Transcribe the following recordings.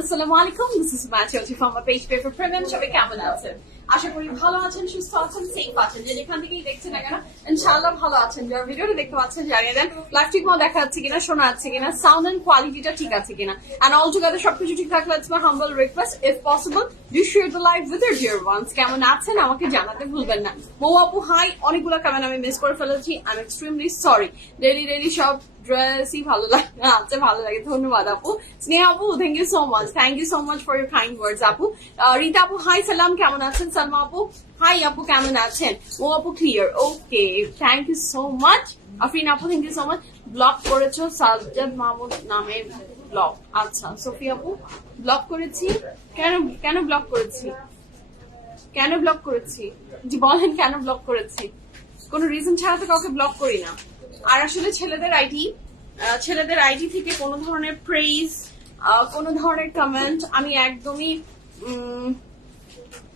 আসসালামু আলাইকুম, this is মাচেলটি from my page paper premium. সবাই কেমন আছেন? আশা করি ভালো আছেন, সুস্থ আছেন, সেফ আছেন। যে যেখান থেকেই দেখছেন না কেন ইনশাআল্লাহ ভালো আছেন। যারা ভিডিওটা দেখতে পাচ্ছেন জানিয়ে দেন লাইভ ঠিক মতো দেখা যাচ্ছে কিনা, শোনা যাচ্ছে কিনা, সাউন্ড এন্ড কোয়ালিটিটা ঠিক আছে কিনা, এন্ড অল টুগেদার সবকিছু ঠিক থাকলে it's my humble request, if possible do share the live with your deer once. কেমন আছেন আমাকে জানাতে ভুলবেন না। মৌ আপু হাই, অনেকগুলো কমেন্ট আমি মিস করে ফেলেছি, I am extremely sorry. Daily সব ড্রেসই ভালো লাগে, আচ্ছা ভালো লাগে, ধন্যবাদ আপু। স্নেহা আপু thank you so much for your kind words আপু। রীতা আপু হাই, সালাম কেমন আছেন? সালমা আপু হাই আপু কেমন আছেন? ও আপু clear, okay thank you so much. Afrin আপু thank you so much. Block করেছো সাজ্জাদ মাহমুদ নামের ব্লক, আচ্ছা। সোফি আপু ব্লক করেছি, কেন ব্লক করেছি? কেন ব্লক করেছি জি বলেন, কেন ব্লক করেছি? কোনো রিজন ছাড়া তো কাউকে ব্লক করি না। আর আসলে ছেলেদের আইডি থেকে কোনো ধরনের প্রেইজ, কোনো ধরনের কমেন্ট আমি একদমই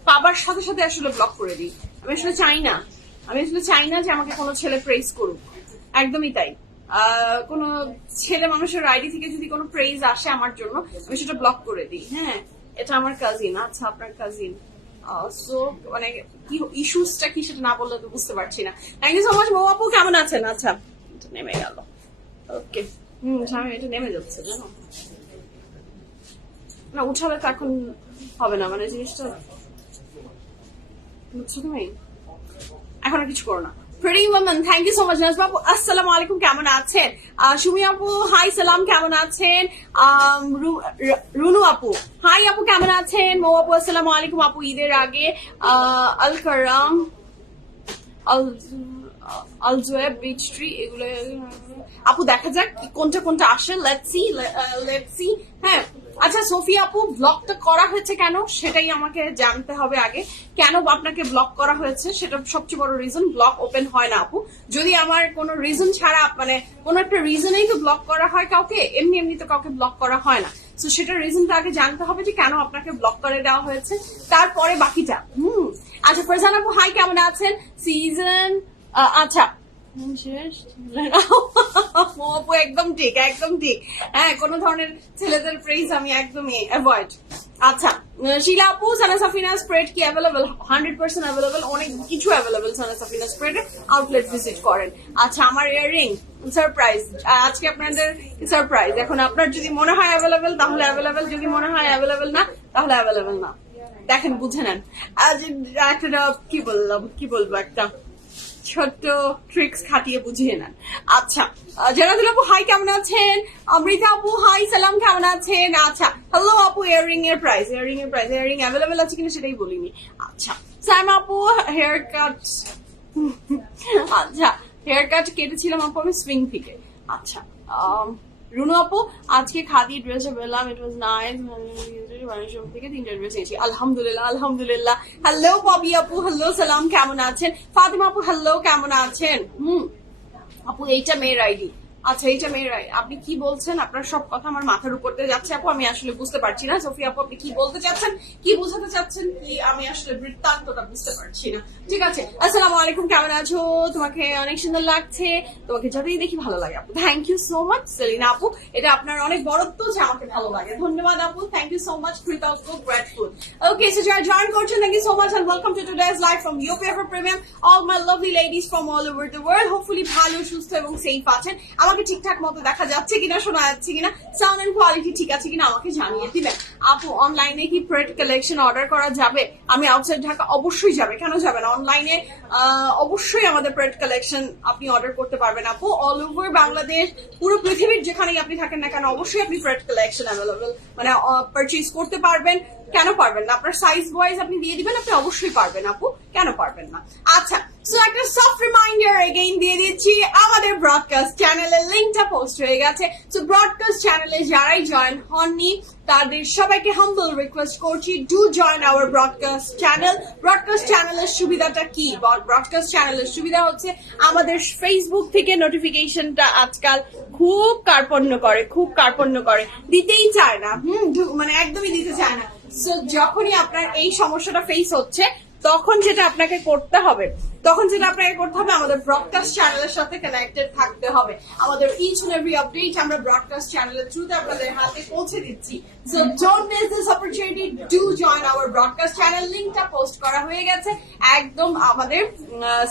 পাবার সাথে সাথে আসলে ব্লক করে দিই। আমি আসলে চাই না যে আমাকে কোনো ছেলে প্রেইজ করুক, একদমই তাই। কোনো ছেলে মানুষের আইডি থেকে যদি কোনো প্রেইজ আসে আমার জন্য, আমি সেটা ব্লক করে দিই। হ্যাঁ, এটা আমার কাজিন, আচ্ছা আপনার কাজিন। সো মানে কি ইস্যুসটা কি সেটা না বললে তো বুঝতে পারছি না। Thank you so much. Mou আপু কেমন আছেন? আচ্ছা নেমে গেল, ওকে। এটা নেমে যাচ্ছে জানো না, উঠালে তো এখন হবে না, মানে জিনিসটা বুঝছো তুমি, এখন আর কিছু করো না। Pretty women thank you so much. Najma আপু আসসালামু আলাইকুম কেমন আছেন? সুমি আপু হাই সালাম কেমন আছেন? রুনু আপু হাই আপু কেমন আছেন? মৌ আপু আসসালামু আলাইকুম আপু, ঈদের আগে আল কারাম আলজোয়েব বিচ ট্রি এগুলো আপু দেখা যাক কোনটা আসে। Let's see. হ্যাঁ আচ্ছা সোফিয়া আপু, ব্লকটা করা হয়েছে কেন সেটাই আমাকে জানতে হবে আগে। কেন আপনাকে ব্লক করা হয়েছে সেটা সবচেয়ে বড় রিজন। ব্লক ওপেন হয় না আপু যদি আমার কোনো রিজন ছাড়া, মানে কোনো একটা রিজনেই তো ব্লক করা হয় কাউকে, এমনি তো কাউকে ব্লক করা হয় না। তো সেটার রিজনটা আগে জানতে হবে যে কেন আপনাকে ব্লক করে দেওয়া হয়েছে, তারপরে বাকিটা। আচ্ছা ফারজানা আপু হাই কেমন আছেন? সিজন আচ্ছা একদম ঠিক। হ্যাঁ, কোনো ধরনের ছেলেদের প্রেইজ আমি একদমই অ্যাভয়েড। আচ্ছা শিলা আপু, সানা সাফিনা স্প্রেড কি অ্যাভেলেবল? 100% অ্যাভেলেবল, অনেক কিছু অ্যাভেলেবল সানা সাফিনা স্প্রেড। আউটলেট ভিজিট করেন। আচ্ছা আমার ইয়াররিং সারপ্রাইজ, আজকে আপনাদের সারপ্রাইজ। এখন আপনার যদি মনে হয় অ্যাভেলেবল তাহলে অ্যাভেলেবল, যদি মনে হয় অ্যাভেলেবল না তাহলে অ্যাভেলেবল না। দেখেন বুঝে নেন। একটা কি বলবো একটা ছোট্ট ট্রিক্স খাটিয়ে বুঝিয়ে নেন। আচ্ছা জেনাদুল আপু হাই কেমন আছেন? অমৃতা আপু হাই সালাম কেমন আছেন? আচ্ছা হ্যালো আপু, ইয়াররিং এর প্রাইস ইয়াররিং অ্যাভেলেবেল আছে কিনা সেটাই বলিনি। আচ্ছা সাইমা আপু হেয়ার কাট, আচ্ছা হেয়ার কাট কেটেছিলাম আপু আমি সুইং থেকে। আচ্ছা রুনু আপু আজকে খাদি ড্রেসে পেলাম, ইট ওয়াজ নাইস, থেকে 3টা ড্রেস নিয়েছি আলহামদুলিল্লাহ। হ্যালো ববি আপু, হ্যালো সালাম কেমন আছেন? ফাতিমা আপু হ্যালো কেমন আছেন? আপু এইটা মেয়ের আইডি, আচ্ছা এইটা মেয়েরাই, আপনি কি বলছেন? আপনার সব কথা আমার মাথার উপর দিয়ে যাচ্ছে আপু, আমি আসলে বুঝতে পারছি না। সোফিয়া আপু আপনি কি বলতে চাচ্ছেন, কি বোঝাতে চাচ্ছেন, কি আমি আসলে বৃত্তান্তটা বুঝতে পারছি না। ঠিক আছে, আসসালামু আলাইকুম, কেমন আছো? তোমাকে অনেক সুন্দর লাগছে, তোমাকে যতই দেখি ভালো লাগে আপু। Thank you so much Selina আপু, এটা আপনার অনেক বড়ত্ব যে আমাকে ভালো লাগে। ধন্যবাদ আপু, থ্যাংক ইউ সো মাচ, কৃতজ্ঞ, গ্রেটফুল। ওকে, সো যারা জয়েন করছেন, thank you so much and welcome to today's live from your favourite premium. All my lovely ladies from all over the world, hopefully ভালো, সুস্থ এবং safe আছেন। আমাকে ঠিকঠাক মতো দেখা যাচ্ছে কিনা, শোনা যাচ্ছে কিনা, সাউন্ড এন্ড কোয়ালিটি ঠিক আছে কিনা আমাকে জানিয়ে দিবেন। আপু অনলাইনে কি প্রেড কালেকশন অর্ডার করা যাবে? আমি আউটসাইড ঢাকা, অবশ্যই যাবে, কেন যাবে না? অনলাইনে অবশ্যই আমাদের প্রেড কালেকশন আপনি অর্ডার করতে পারবেন আপু। অল ওভার বাংলাদেশ, পুরো পৃথিবীর যেখানেই আপনি থাকেন না কেন, অবশ্যই আপনি প্রেড কালেকশন অ্যাভেলেবল মানে পারচেজ করতে পারবেন। কেন পারবেন না? আপনার সাইজ ওয়াইজ আপনি দিয়ে দিবেন, আপনি অবশ্যই পারবেন আপু, কেন পারবেন না? আচ্ছা, সো একটা সফট রিমাইন্ডার এগেইন দিয়ে দিচ্ছি, আমাদের ব্রডকাস্ট চ্যানেলের লিংকটা পোস্ট হয়ে গেছে। সো ব্রডকাস্ট চ্যানেলে যারাই জয়েন হননি তাদের সবাইকে হাম্বল রিকোয়েস্ট করছি, do join our broadcast channel. Broadcast চ্যানেলের সুবিধাটা কি? ব্রডকাস্ট চ্যানেলের সুবিধা হচ্ছে আমাদের ফেসবুক থেকে নোটিফিকেশনটা আজকাল খুব কার্পণ্য করে, খুব কার্পণ্য করে, দিতেই চায় না, মানে একদমই দিতে চায় না। সো যখনই আপনার এই সমস্যাটা ফেস হচ্ছে, তখন যেটা আপনাকে করতে হবে, আমাদের ব্রডকাস্ট চ্যানেলের সাথে কানেক্টেড থাকতে হবে। আমাদের ইচ এন্ড এভরি আপডেট আমরা ব্রডকাস্ট চ্যানেলের থ্রুতে আপনাদের হাতে পৌঁছে দিচ্ছি। So don't miss this opportunity, do join our broadcast channel. লিংকটা পোস্ট করা হয়ে গেছে, একদম আমাদের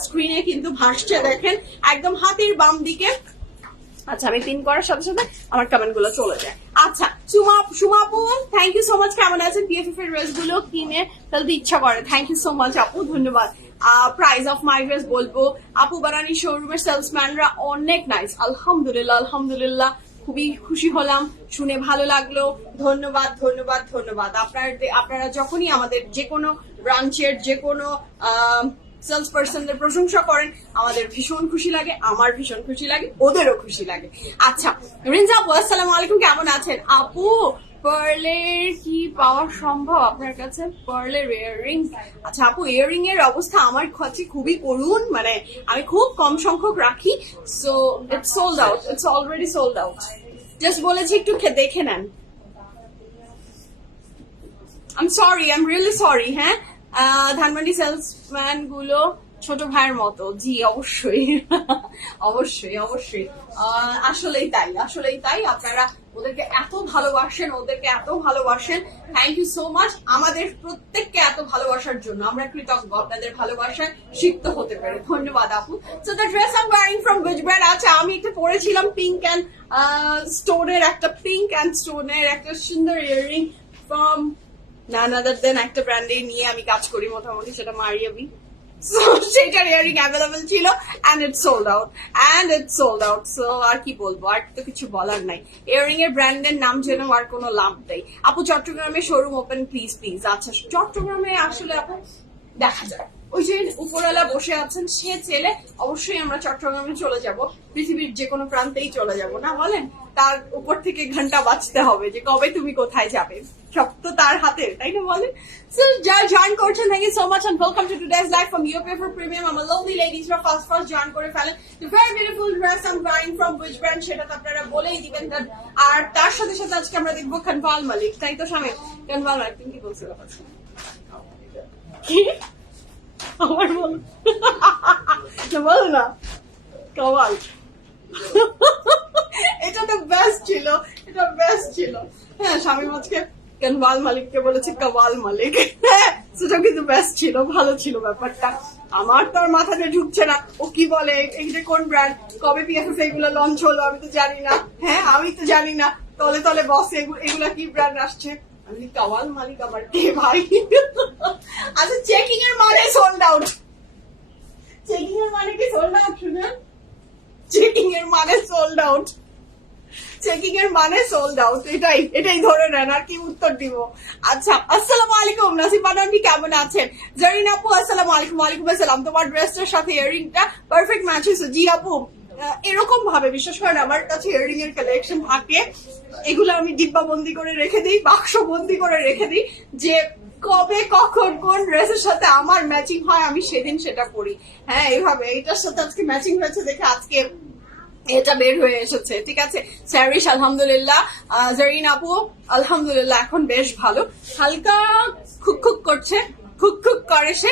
স্ক্রিনে কিন্তু ভাসছে, দেখেন একদম হাতের বাম দিকে। আচ্ছা, আমি পিন করার সাথে সাথে আমার কমেন্ট গুলো চলে যায়। আচ্ছা, সুমা আপু থ্যাংক ইউ সো মাচ, কেমন আছেন? পিএফএফ এর ড্রেস গুলো কিনে ফেলতে ইচ্ছা করে, থ্যাংক ইউ সো মাচ আপু, ধন্যবাদ। প্রাইস অফ মাই ড্রেস বলবো, আপু বারানি শোরুমের সেলসম্যানরা অনেক নাইস, আলহামদুলিল্লাহ আলহামদুলিল্লাহ, খুবই খুশি হলাম, শুনে ভালো লাগলো। ধন্যবাদ ধন্যবাদ ধন্যবাদ। আপনারা যখনই আমাদের যে কোনো ব্রাঞ্চের যে কোনো সেলস পার্সনদের প্রশংসা করেন, আমাদের ভীষণ খুশি লাগে, আমার ভীষণ খুশি লাগে, ওদেরও খুশি লাগে। আচ্ছা, রিনজা আপু আসসালামু আলাইকুম, কেমন আছেন? আপু পার্লের কি পাওয়া সম্ভব আপনার কাছে? পার্লের ইয়াররিং? আচ্ছা আপু, ইয়াররিং এর অবস্থা আমার কাছে খুবই করুণ, মানে আমি খুব কম সংখ্যক রাখি। So it's sold out, it's already sold out. Just বলেছি একটু দেখে নেন। I am sorry, I am really sorry. হ্যাঁ, ধানমন্ডি সেলসম্যান গুলো ছোট ভাইয়ের মতো, জি অবশ্যই অবশ্যই অবশ্যই, আসলেই তাই, আসলেই তাই। আপনারা ওদেরকে এত ভালোবাসেন, ওদেরকে এত ভালোবাসেন, থ্যাংক ইউ সো মাচ। আমাদের প্রত্যেককে এত ভালোবাসার জন্য আমরা কৃতজ্ঞ, আপনাদের ভালোবাসায় সিক্ত হতে পারে। ধন্যবাদ আপু। So the dress I am wearing from which brand? আচ্ছা, আমি একটা পরেছিলাম পিঙ্ক অ্যান্ড স্টোনের একটা সুন্দর earring from none other than একটা ব্র্যান্ডে নিয়ে আমি কাজ করি মোটামুটি, সেটা মারিয়াবি। সেটার ইয়ারিং অ্যাভেলেবল ছিল and it's sold out. So আর কি বলবো, আর তো কিছু বলার নাই। ইয়ারিং এর ব্র্যান্ডের নাম জেনে আর কোনো লাভ নেই। আপু চট্টগ্রামে শোরুম ওপেন প্লিজ। আচ্ছা, চট্টগ্রামে আসলে আপু দেখা যায়, ওই যে উপরওয়ালা বসে আছেন, সে চেলে অবশ্যই আমরা চট্টগ্রামে চলে যাব, পৃথিবীর যে কোনো প্রান্তেই চলে যাব না বলেন? তার উপর থেকে ঘন্টা বাঁচতে হবে যে কবে তুমি কোথায় যাবে, সব তো তার হাতে, তাই না বলেন? সো যারা জয়েন করছেন, thank you so much and welcome to today's live from your favourite premium. আমার লাভলি লেডিজরা ফার্স্ট জয়েন করে ফেলেন। The very beautiful dress I am wearing from which brand সেটা তো আপনারা বলেই দিবেন। আর তার সাথে সাথে আজকে আমরা দেখবো কনভাল মালিক, তাই তো স্বামী? কনভাল মালিক তুমি কি বলছো কথা কি আমার বলো না, কওয়াল এটা তো বেস্ট ছিল, এটা বেস্ট ছিল। হ্যাঁ, স্বামী আজকে কনওয়াল মালিককে বলেছে কওয়াল মালিক, হ্যাঁ সেটা কিন্তু বেস্ট ছিল, ভালো ছিল ব্যাপারটা। আমার তো আর মাথাতে ঢুকছে না ও কি বলে, এই যে কোন ব্র্যান্ড, কবে পিএফএফ এগুলো লঞ্চ হলো আমি তো জানি না। হ্যাঁ, আমি তো জানি না, তলে তলে বস এগুলা কি ব্র্যান্ড আসছে। আমি কওয়াল মালিক আবার কে ভাই? আচ্ছা, চেকিং এর মানে সোল্ড আউট, চেকিং এর মানে কি সোল্ড আউট? শুনে, চেকিং এর মানে সোল্ড আউট, চেকিং এর মানে সোল্ড আউট, এটাই ধরে নেন, আর কি উত্তর দিব। আচ্ছা, আসসালামু আলাইকুম নাসিব আনন্দি, কেমন আছেন? জরিন আপু আসসালামু আলাইকুম। ওয়ালাইকুম আসসালাম। তোমার ড্রেসটার সাথে ইয়ারিংটা পারফেক্ট ম্যাচ হয়েছে। জি আপু, এরকম ভাবে বিশেষ করে আমার কাছে ইয়ারিং এর কালেকশন থাকে, এগুলো আমি ডিব্বা বন্দি করে রেখে দিই, বাক্স বন্দি করে রেখে দিই, যে কবে কখন কোন ড্রেসের সাথে আমার ম্যাচিং হয় আমি সেদিন সেটা পরি। হ্যাঁ, এইভাবে এটার সাথে আজকে ম্যাচিং হয়েছে দেখে আজকে এটা বের হয়ে এসেছে, ঠিক আছে। স্যারিশ আলহামদুলিল্লাহ, জারিন আপু আলহামদুলিল্লাহ এখন বেশ ভালো, হালকা খুক করছে, খুক করে সে,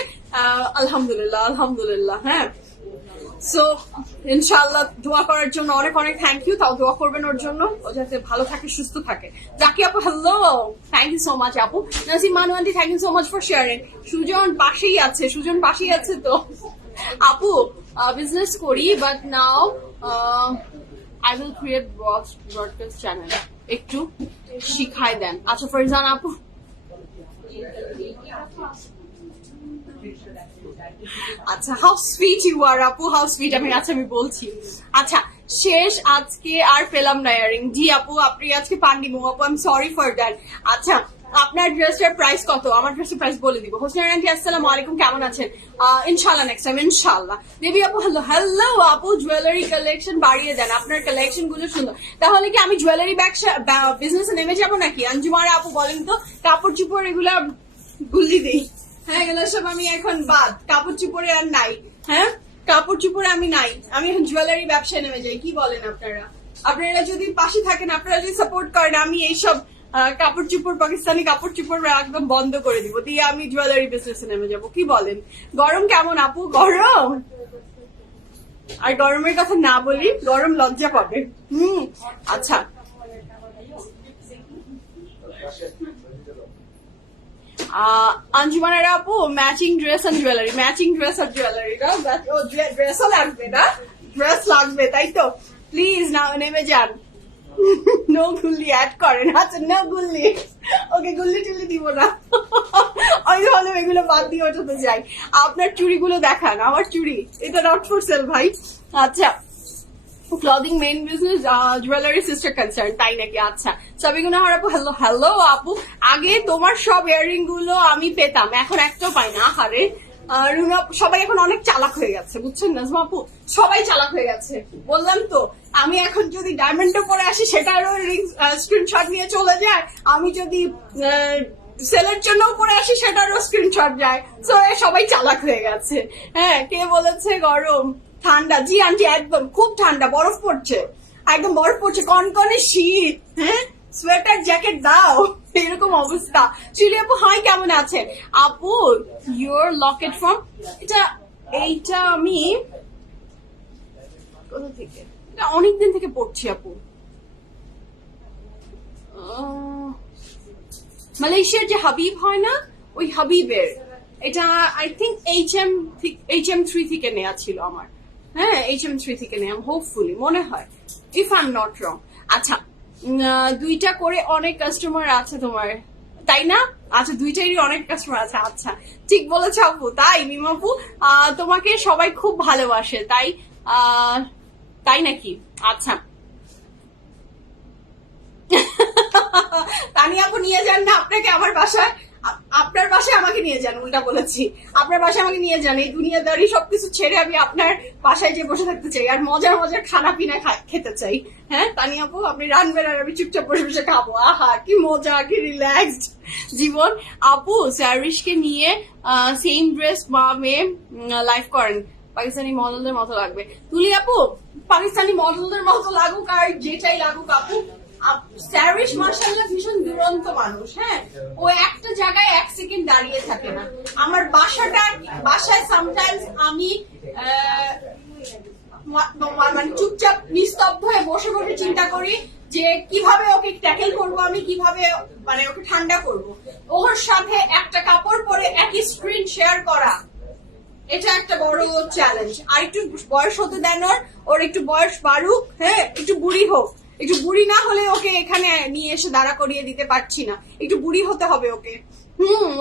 আলহামদুলিল্লাহ আলহামদুলিল্লাহ। হ্যাঁ, সো ইনশাআল্লাহ দোয়া করার জন্য অনেক অনেক থ্যাংক ইউ। তাও দোয়া করবেন ওর জন্য, ও যাতে ভালো থাকে সুস্থ থাকে। জাকি আপু hello, thank you so much আপু। Nasim Manu aunty thank you so much for sharing. Sujan পাশেই আছে, সুজন পাশেই আছে তো। আপু বিজনেস করি but now I will create broadcast channel, একটু শিখাই দেন। আচ্ছা ফরজান আপু, আচ্ছা হাউ সুইট ইউ আর আপু, হাউ সুইট। আমি বলছি। আচ্ছা শেষ, আজকে আর পেলাম না ইয়ারিং। জি আপু আপনি আজকে পাননি মো আপু, I am sorry for that. আচ্ছা আপনার ড্রেসটার প্রাইস কত? আমার ড্রেসের প্রাইস বলে দিব। হোসেন আন্টি আসসালামু আলাইকুম, কেমন আছেন? ইনশাআল্লাহ নেক্সট টাইম ইনশাআল্লাহ। দেবী আপু হ্যালো, হ্যালো আপু, জুয়েলারি কালেকশন বাড়িয়ে দেন, আপনার কালেকশন গুলো সুন্দর। তাহলে কি আমি জুয়েলারি বিজনেসে নেমে যাবো নাকি? আঞ্জুমারা আপু বলেন তো, কাপড় চুপড় এগুলা গুল্লি দেই। হ্যাঁ এগুলো সব আমি এখন বাদ, কাপড় চুপড়ে আর নাই। হ্যাঁ কাপড় চুপড়ে আমি নাই, আমি এখন জুয়েলারি ব্যবসায় নেমে যাই। কি বলেন আপনারা? আপনারা যদি পাশে থাকেন, আপনারা যদি সাপোর্ট করেন, আমি এইসব কাপড় চুপড়, পাকিস্তানি কাপড় চুপড় একদম বন্ধ করে দিব, দিয়ে আমি জুয়েলারি বিজনেসে নেমে যাবো। কি বলেন? গরম কেমন আপু? গরম, আর গরমের কথা না বলি, গরম লজ্জা পাবে। আচ্ছা আঞ্জুমানের আপু ম্যাচিং ড্রেস আর জুয়েলারি, ম্যাচিং ড্রেস আর জুয়েলারি না, ড্রেসও লাগবে না, ড্রেস লাগবে তাই তো। প্লিজ না নেমে যান, নো গুল্লি অ্যাড করেন। আচ্ছা নো গুল্লি, ওকে গুল্লি টুল্লি দিব না, আমি ভালো এগুলো বাদ দিয়ে ওটাতে যাই। আপনার চুড়িগুলো দেখান, আমার চুড়ি এটা নট ফর সেল ভাই। আচ্ছা clothing main business, jewellery sister concern, তাই নাকি? আচ্ছা সাবিগুনা আপু হ্যালো, হ্যালো আপু, আগে তোমার সব ইয়ারিং গুলো আমি পেতাম, এখন একটাও পাই না। আরে রুনা, সবাই এখন অনেক চালাক হয়ে গেছে, বুঝছেন নাজমা আপু, সবাই চালাক হয়ে গেছে। বললাম তো, আমি এখন যদি ডায়মন্ডও পরে আসি সেটারও স্ক্রিনশট নিয়ে চলে যায়, আমি যদি সেলের জন্য পরে আসি সেটারও স্ক্রিনশট যায়। তো সবাই চালাক হয়ে গেছে। হ্যাঁ কে বলেছে গরম? ঠান্ডা, জি আন্টি একদম খুব ঠান্ডা, বরফ পড়ছে, একদম বরফ পড়ছে, কনকনে শীত। হ্যাঁ সোয়েটার জ্যাকেট দাও, এরকম অবস্থা। চুলি আপু হাই, কেমন আছেন? আপু ইউর লকেট ফ্রম, এইটা আমি কোথা থেকে, এটা অনেকদিন থেকে পড়ছি আপু, মালয়েশিয়ার যে হাবিব হয় না, ওই হাবিবের। এটা আই থিঙ্ক HM3 থেকে নেওয়া ছিল আমার। হ্যাঁ HM3 থেকে নেওয়া, হোপফুলি মনে হয়, if I am not wrong. আচ্ছা দুইটা করে অনেক কাস্টমার আছে তোমার, তাই না? আচ্ছা দুইটারই অনেক কাস্টমার আছে। আচ্ছা ঠিক বলেছ আপু, তাই মিম আপু তোমাকে সবাই খুব ভালোবাসে, তাই তাই নাকি? আচ্ছা তানিয়া আপু নিয়ে যান না আপনাকে আমার বাসায়, আপনার বাসায় আমাকে নিয়ে যান, উল্টা বলেছি, আপনার বাসায় আমাকে নিয়ে যান। এই দুনিয়াদারি সবকিছু ছেড়ে আমি আপনার বাসায় যে বসে থাকতে চাই, আর মজার মজার খানা পিনা খেতে চাই। হ্যাঁ তানিয়া আপু আপনি রানবেন আর আমি চুপচাপ বসে বসে খাবো। আহা কি মজা, কি রিল্যাক্সড জীবন। আপু স্যারিশকে নিয়ে সেম ড্রেস মা মেয়ে লাইভ করেন, পাকিস্তানি মডেলদের মতো লাগবে। তুলি আপু পাকিস্তানি মডেলদের মতো লাগুক আর যেটাই লাগুক আপু, স্যারিশ মাশাআল্লাহ ভীষণ দুরন্ত মানুষ। হ্যাঁ ও একটা জায়গায় এক সেকেন্ড দাঁড়িয়ে থাকে না। আমার বাসায় সামটাইমস আমি মানে চুপচাপ নিস্তব্ধ হয়ে বসে বসে চিন্তা করি যে কিভাবে ওকে ট্যাকেল করব, আমি কিভাবে মানে ওকে ঠান্ডা করব। ওর সাথে একটা কাপড় পরে একই স্ক্রিন শেয়ার করা, এটা একটা বড় চ্যালেঞ্জ। আর একটু বয়স হতে দেন, ওর একটু বয়স বাড়ুক, হ্যাঁ একটু বুড়ি হোক, একটু বুড়ি না হলে ওকে এখানে নিয়ে এসে দাঁড়া করিয়ে দিতে পারছি না, একটু বুড়ি হতে হবে ওকে।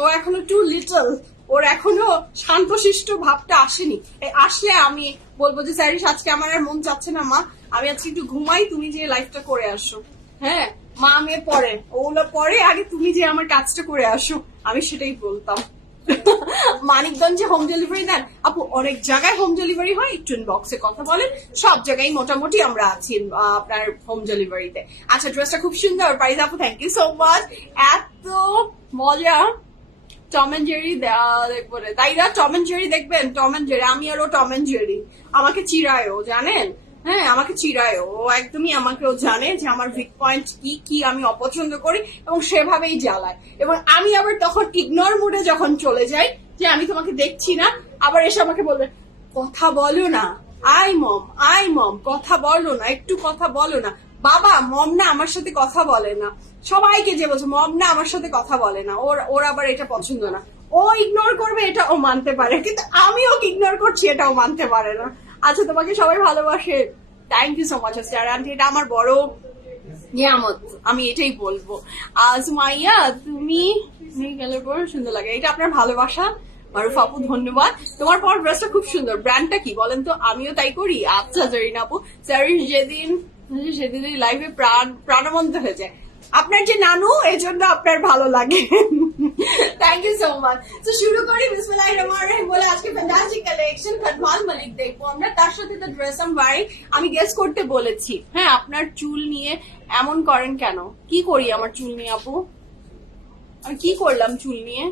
ও এখনো টু লিটল, ওর এখনো শান্তশিষ্ট ভাবটা আসেনি। আসলে আমি বলবো যে স্যারিশ আজকে আমার আর মন চাচ্ছে না মা, আমি আজকে একটু ঘুমাই, তুমি যে লাইফটা করে আসো। হ্যাঁ মা মেয়ে পরে, ওগুলো পরে, আগে তুমি যে আমার কাজটা করে আসো, আমি সেটাই বলতাম। মানিকগঞ্জে হোম ডেলিভারি দেন আপু? অনেক জায়গায় হোম ডেলিভারি হয়, একটু ইনবক্সে কথা বলেন, সব জায়গায় মোটামুটি আমরা আছি আপনার হোম ডেলিভারিতে। আচ্ছা ড্রেসটা খুব সুন্দর, প্রাইস আপু থ্যাংক ইউ সো মাচ। এত মজা, টম এন্ড জেরি দেখবো রে, তাই না? টম এন্ড জেরি দেখবেন, টম এন্ড জেরি, আমি আরো টম এন্ড জেরি, আমাকে চিরায়ও জানেন। হ্যাঁ আমাকে চিড়ায় ও একদমই আমাকে, ও জানে যে আমার উইক পয়েন্ট কি কি আমি অপছন্দ করি এবং সেভাবেই জ্বালায়। এবং আমি আবার তখন ইগনোর মুডে যখন চলে যাই যে আমি তোমাকে দেখছি না, আবার এসে আমাকে বলবে কথা বলো না, আই মম কথা বলো না, একটু কথা বলো না। বাবা মম না আমার সাথে কথা বলে না, সবাইকে যে বলছে মম না আমার সাথে কথা বলে না, ওর আবার এটা পছন্দ না। ও ইগনোর করবে এটা ও মানতে পারে, কিন্তু আমি ওকে ইগনোর করছি এটাও মানতে পারে না। আচ্ছা তোমাকে সবাই ভালোবাসে, thank you so much star aunty, এটা আমার বড় নিয়ামত, আমি এটাই বলবো। সুমাইয়া তুমি গেলে পর সুন্দর লাগে, এটা আপনার ভালোবাসা মারুফ আপু, ধন্যবাদ। তোমার পর ড্রেসটা খুব সুন্দর, ব্র্যান্ডটা কি বলেন তো? আমিও তাই করি। আচ্ছা জরিনা আপু, জারিন সেদিন লাইভে প্রাণবন্ত হয়ে যায়। আপনার যে নানু এই জন্য আপনার ভালো লাগে। Thank you so much. তো শুরু করি বিসমিল্লাহির রহমানির রহিম বলে। আজকে ফ্যান্টাস্টিক কালেকশন ফরমান মালিক দেখবো আমরা, তার সাথে তো ড্রেস আম ওয়ারিং। আমি গেস করতে বলেছি। হ্যাঁ আপনার চুল নিয়ে এমন করেন কেন? কি করি আমার চুল নিয়ে আপু? আমি কি করলাম চুল নিয়ে?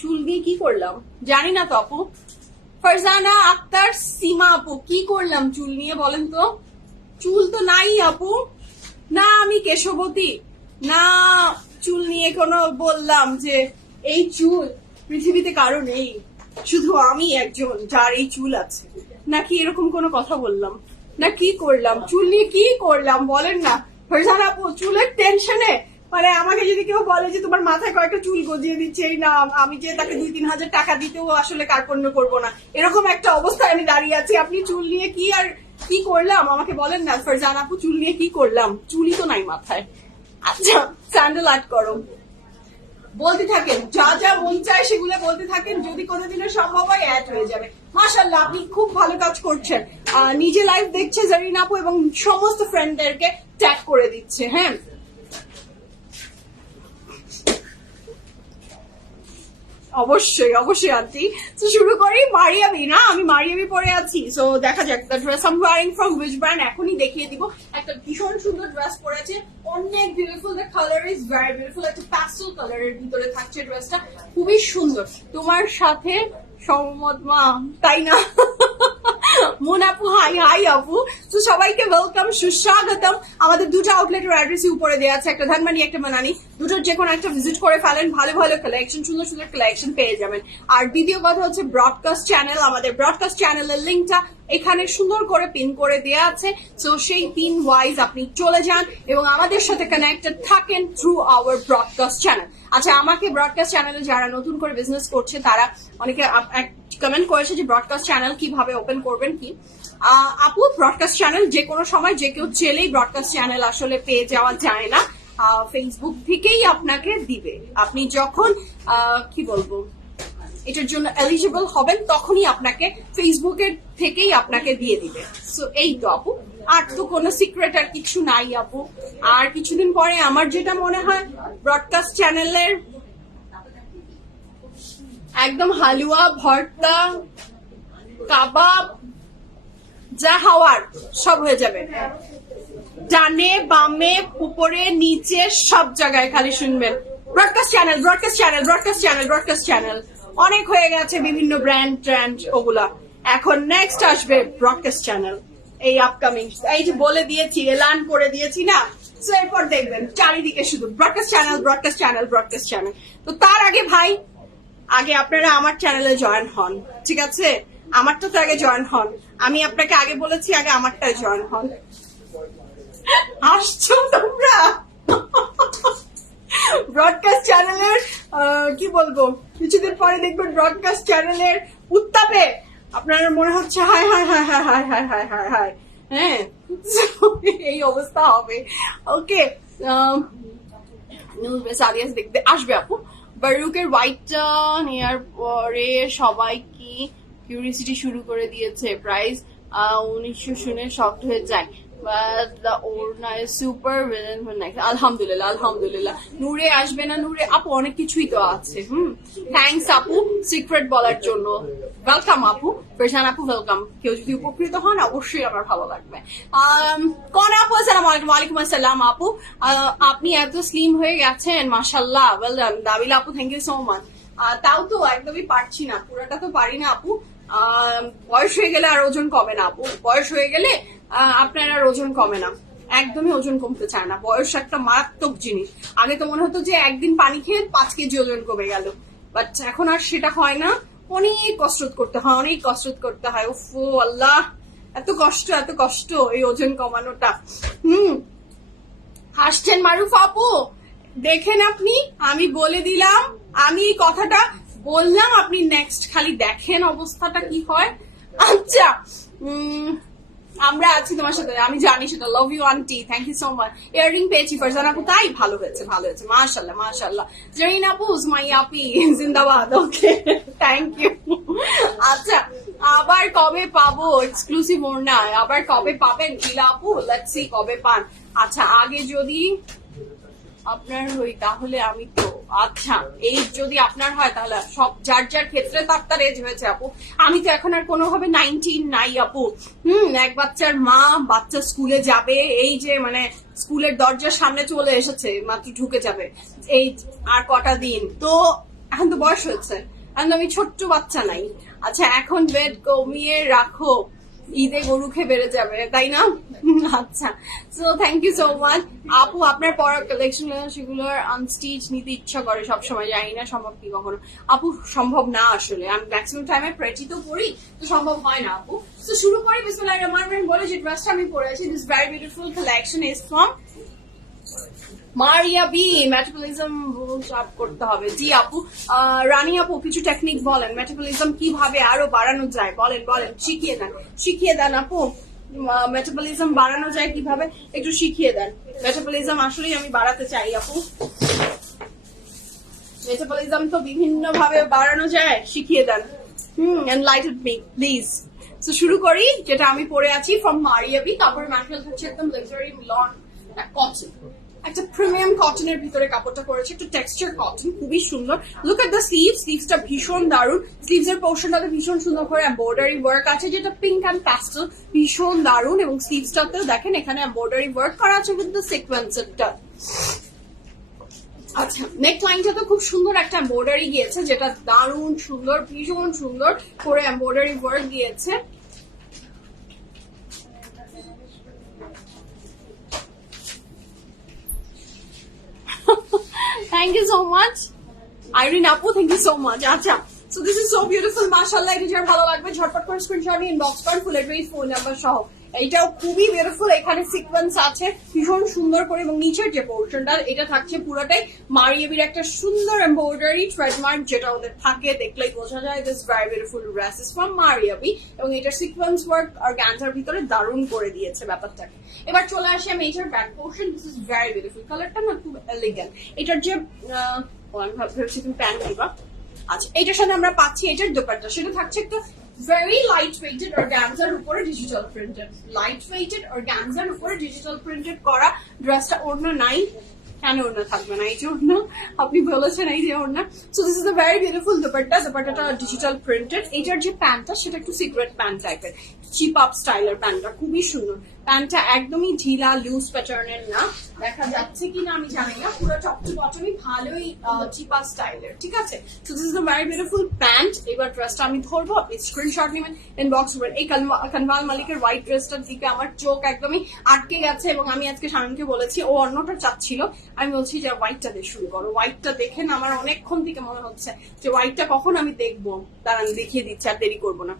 চুল দিয়ে কি করলাম জানি না তো আপু। ফারজানা আক্তার সীমা আপু, কি করলাম চুল নিয়ে বলেন তো? চুল তো নাই আপু, না আমি কেশবতী, না চুল নিয়ে কোনো বললাম যে এই চুল পৃথিবীতে কারো নেই, শুধু আমি একজন যার এই চুল আছে, নাকি এরকম কোনো কথা বললাম? না কি করলাম চুল নিয়ে, কি করলাম বলেন না? ফারজানা আপু চুলের টেনশনে মানে আমাকে যদি কেউ বলে যে তোমার মাথায় কয়েকটা চুল গজিয়ে দিচ্ছে, এই না আমি যে তাকে 2-3 হাজার টাকা দিতেও আসলে কার্পণ্য করবো না, এরকম একটা অবস্থায় আমি দাঁড়িয়ে আছি। আপনি চুল নিয়ে কি আর কি করলাম আমাকে বলেন না ফারজানা আপু, চুল নিয়ে কি করলাম? চুলই তো নাই মাথায়। আচ্ছা স্যান্ডেল আর্ট করো, বলতে থাকেন যা যা মন চায় সেগুলো বলতে থাকেন, যদি কোনোদিনও সম্ভব হয় অ্যাড হয়ে যাবে। মাশাআল্লাহ আপনি খুব ভালো কাজ করছেন। নিজে লাইভ দেখছে জারিনা আপু এবং সমস্ত ফ্রেন্ডদেরকে ট্যাগ করে দিচ্ছে। হ্যাঁ অবশ্যই অবশ্যই আন্টি। তো শুরু করি মারিয়াবি, না আমি মারিয়াবি পরে আছি। সো দেখা যাক the dress am wearing from which brand, এখনই দেখিয়ে দিব। একটা ভীষণ সুন্দর ড্রেস পরেছে, অনেক beautiful, the colour is very beautiful, একটা প্যাস্টেল কালারের ভিতরে থাকছে ড্রেসটা, খুবই সুন্দর। তোমার সাথে সহমত মা, তাই না? মন আপু হাই হাই আপু। তো সবাইকে ওয়েলকাম, সুস্বাগতম। আমাদের দুটো আউটলেটের অ্যাড্রেসই উপরে দেওয়া আছে, একটা ধানমানি একটা মানানি, দুটোর যে কোনো একটা ভিজিট করে ফেলেন, ভালো ভালো কালেকশন, সুন্দর সুন্দর কালেকশন পেয়ে যাবেন। আর দ্বিতীয় কথা হচ্ছে ব্রডকাস্ট চ্যানেল, আমাদের ব্রডকাস্ট চ্যানেলের লিঙ্কটা এখানে সুন্দর করে পিন করে দেওয়া আছে। সো সেই পিন ওয়াইজ আপনি চলে যান এবং আমাদের সাথে কানেক্টেড থাকেন থ্রু আওয়ার ব্রডকাস্ট চ্যানেল। আচ্ছা আমাকে ব্রডকাস্ট চ্যানেলে যারা নতুন করে বিজনেস করছে তারা অনেকে কমেন্ট করেছে যে ব্রডকাস্ট চ্যানেল কিভাবে ওপেন করবেন কি। আপু ব্রডকাস্ট চ্যানেল যে কোনো সময় যে কেউ চেলেই ব্রডকাস্ট চ্যানেল আসলে পেয়ে যাওয়া যায় না, ফেসবুক থেকেই আপনাকে দিবে। আপনি যখন কি বলবো এটার জন্য এলিজিবল হবেন তখনই আপনাকে ফেসবুকের থেকেই আপনাকে দিয়ে দিবে। সো এই তো আপু, আর তো কোনো সিক্রেট আর কিছু নাই আপু। আর কিছুদিন পরে আমার যেটা মনে হয় ব্রডকাস্ট চ্যানেলের একদম হালুয়া ভর্তা কাবাব যা হওয়ার সব হয়ে যাবে, ডানে বামে উপরে নিচে সব জায়গায় খালি শুনবেন broadcast channel, broadcast channel, broadcast channel, broadcast channel. অনেক হয়ে গেছে বিভিন্ন ব্র্যান্ড ওগুলা, এখন নেক্সট আসবে ব্রডকাস্ট চ্যানেল এই আপকামিং। এই যে বলে দিয়েছি, এলান করে দিয়েছি না, তো এরপর দেখবেন চারিদিকে শুধু broadcast channel, broadcast channel, broadcast channel. তো তার আগে ভাই, আগে আপনারা আমার চ্যানেলে জয়েন হন, ঠিক আছে? আমারটা তো আগে জয়েন হন, আমি আপনাকে আগে বলেছি আগে আমারটায় জয়েন হন। আসছো তোমরা ব্রডকাস্ট চ্যানেলের কি বলবো, কিছুদিন পরে দেখবেন ব্রডকাস্ট চ্যানেলের উত্তাপে আপনার মনে হচ্ছে হায় হায় হায় হায় হায় হায় হায় হায় হায়, হ্যাঁ এই অবস্থা হবে। ওকে সাদিয়াস দেখতে আসবে আপু। বারুকের হোয়াইটটা নেওয়ার পরে সবাই কি কিউরিয়াসিটি শুরু করে দিয়েছে, প্রাইস 1900 শুনে শকড হয়ে যায়। But the Orna is super villain for next. আলহামদুলিল্লাহ আলহামদুলিল্লাহ। নূরে আসবে না নূরে আপু, অনেক কিছুই তো আছে। থ্যাংকস আপু সিক্রেট বলার জন্য। ওয়েলকাম আপু, ফেরজান আপু ওয়েলকাম। কেউ যদি উপকৃত হন অবশ্যই আমার ভালো লাগবে। কোন আপু আসসালামু আলাইকুম। ওয়ালাইকুম আসসালাম আপু, আপনি এত স্লিম হয়ে গেছেন মাশাআল্লাহ, ওয়েল ডান। দাবিলা আপু থ্যাংক ইউ সো মাচ। তাও তো একদমই পারছি না, পুরোটা তো পারি না আপু। বয়স হয়ে গেলে আর ওজন কমে না আপু, বয়স হয়ে গেলে আপনার আর ওজন কমে না, একদমই ওজন কমতে চায় না। বয়স একটা মারাত্মক জিনিস। আগে তো মনে হতো যে একদিন পানি খেয়ে 5 কেজি ওজন কমে গেল, বাট এখন আর সেটা হয় না। অনেক কসরত করতে হয়, অনেক কসরত করতে হয়। উফ আল্লাহ, এত কষ্ট এই ওজন কমানোটা। হাসছেন মারুফ আপু, দেখেন আপনি, আমি বলে দিলাম, আমি এই কথাটা বললাম, আপনি নেক্সট খালি দেখেন অবস্থাটা কি হয়। আচ্ছা, আমরা আছি তোমার সাথে, আমি জানি সেটা। Love you aunty, thank you so much. Earring পেয়েছি ফারজান আপু, তাই ভালো হয়েছে, মাশাআল্লাহ মাশাআল্লাহ। জরিন আপু মাই আপি জিন্দাবাদ, ওকে থ্যাংক ইউ। আচ্ছা, আবার কবে পাবো এক্সক্লুসিভ ওড়না, আবার কবে পাবেন লীলা আপু? লেটস সি কবে পান। আচ্ছা, আগে যদি আপনার হই তাহলে আমি তো, আচ্ছা এই যদি আপনার হয় তাহলে সব যার যার ক্ষেত্রে তার এজ হয়েছে আপু। আমি তো এখন আর কোনোভাবে 19 নাই আপু। এক বাচ্চার মা, বাচ্চা স্কুলে যাবে, এই যে মানে স্কুলের দরজার সামনে চলে এসেছে, মাত্র ঢুকে যাবে, এই আর কটা দিন, তো এখন তো বয়স হয়েছে, এখন আমি ছোট্ট বাচ্চা নাই। আচ্ছা, এখন বেড কমিয়ে রাখো, ঈদে গরু খেয়ে বেড়ে যাবে, তাই না? আচ্ছা, so thank you so much আপু। আপনার পড়ার কালেকশন সেগুলোর আনস্টিচ নিতে ইচ্ছা করে সবসময়, জানি না সম্ভব কি কখনো। আপু সম্ভব না, আসলে আমি ম্যাক্সিমাম টাইমে প্রেটি তো পড়ি, তো সম্ভব হয় না আপু। তো শুরু করি বিসমিল্লাহির রহমানির রহিম বলে, যে ড্রেসটা আমি পরেছি, this very beautiful collection is from Maria B. Metabolism up করতে হবে, জি আপু। রানী আপু, কিছু টেকনিক বলেন, মেটাবলিজম কিভাবে আরো বাড়ানো যায়, বলেন শিখিয়ে দেন আপু। মেটাবলিজম বাড়ানো যায় কিভাবে, একটু শিখিয়ে দেন। মেটাবলিজম আসলেই আমি বাড়াতে চাই আপু। মেটাবলিজম তো বিভিন্ন ভাবে বাড়ানো যায়, শিখিয়ে দেন। Enlighten me please. তো শুরু করি, যেটা আমি পরে আছি ফ্রম মারিয়া বি। কাপড়ের ম্যাটেরিয়াল হচ্ছে একদম লাক্সারি মিলন কটন, একটা প্রিমিয়াম কটনের ভিতরে কাপড়টা করেছে, একটু টেক্সচার কটন, খুবই সুন্দর। লুক এট দ্য স্লিভসটা ভীষণ দারুণ। স্লিভস এর পোর্শনটাতে ভীষণ সুন্দর করে এমব্রয়ডারি ওয়ার্ক আছে, যেটা পিঙ্ক অ্যান্ড প্যাস্টেল, ভীষণ দারুণ। এবং স্লিভসটাতেও দেখেন এখানে এমব্রয়ডারি ওয়ার্ক করা আছে উইথ দ্য সিকোয়েন্সটা। আচ্ছা, নেক লাইনটা তো খুব সুন্দর একটা এমব্রয়ডারি গিয়েছে, যেটা দারুণ সুন্দর, ভীষণ সুন্দর করে এমব্রয়ডারি ওয়ার্ক গিয়েছে। Thank you so much, Irene Apu. Thank you so much. Acha, so this is so beautiful, mashallah. এটা যার ভালো লাগবে ঝটপট করে স্ক্রিনশট নিয়ে ইনবক্স করুন, ফুল অ্যাড্রেস, ফোন নাম্বার সহ। এইটাও খুবই বিউটিফুল, এখানে সিকোয়েন্স আছে ভীষণ সুন্দর করে, এবং নিচের যে পোর্শনটা এটা থাকছে পুরোটাই মারিয়াবির একটা সুন্দর এমব্রয়ডারি ট্রেডমার্ক, যেটা ওদের থাকে, দেখলেই বোঝা যায়। This very beautiful dress is from Maria B, এবং এটা সিকোয়েন্স ওয়ার্ক আর গানজার ভিতরে দারুণ করে দিয়েছে ব্যাপারটাকে। এবার চলে আসি আমি এটার back portion. This is very beautiful, কালারটা না খুব এলিগেন্ট। এটার যে আমি ভাবছি তুমি প্যান্ট দিবা। আচ্ছা, এটার সাথে আমরা পাচ্ছি এটার দোপাট্টা, সেটা থাকছে একটা very lightweighted organzaর উপরে ডিজিটাল প্রিন্টেড, lightweighted organzaর উপরে ডিজিটাল প্রিন্টেড করা ড্রেসটা। ওড়না নাই, কেন ওড়না থাকবে না, এই যে ওড়না আপনি বলেছেন, এই যে ওড়না। So this is a very beautiful dupatta, দোপাট্টাটা ডিজিটাল প্রিন্টেড। এটার যে প্যান্টটা সেটা একটু সিক্রেট প্যান্ট টাইপের, চিপ আপ স্টাইলের প্যান্টটা, খুবই সুন্দর। প্যান্টটা একদমই ঢিলা লুজ প্যাটার্নের না, দেখা যাচ্ছে কিনা আমি জানি না, পুরো টপ টু বটমই ভালোই চিপা স্টাইলের, ঠিক আছে। So this is a very beautiful pant. এবার ড্রেসটা আমি ধরবো, আপনি স্ক্রিনশট নেবেন, ইনবক্স করবেন। এই কানওয়াল মালিকের হোয়াইট ড্রেসটার দিকে আমার চোখ একদমই আটকে গেছে, এবং আমি আজকে শানকে বলেছি, ও অন্যটা চাচ্ছিল, আমি বলছি যে হোয়াইটটা দিয়ে শুরু করো। হোয়াইটটা দেখেন আমার অনেকক্ষণ থেকে মনে হচ্ছে যে হোয়াইটটা কখন আমি দেখবো, তার আমি দেখিয়ে দিচ্ছি, আর দেরি করবো না।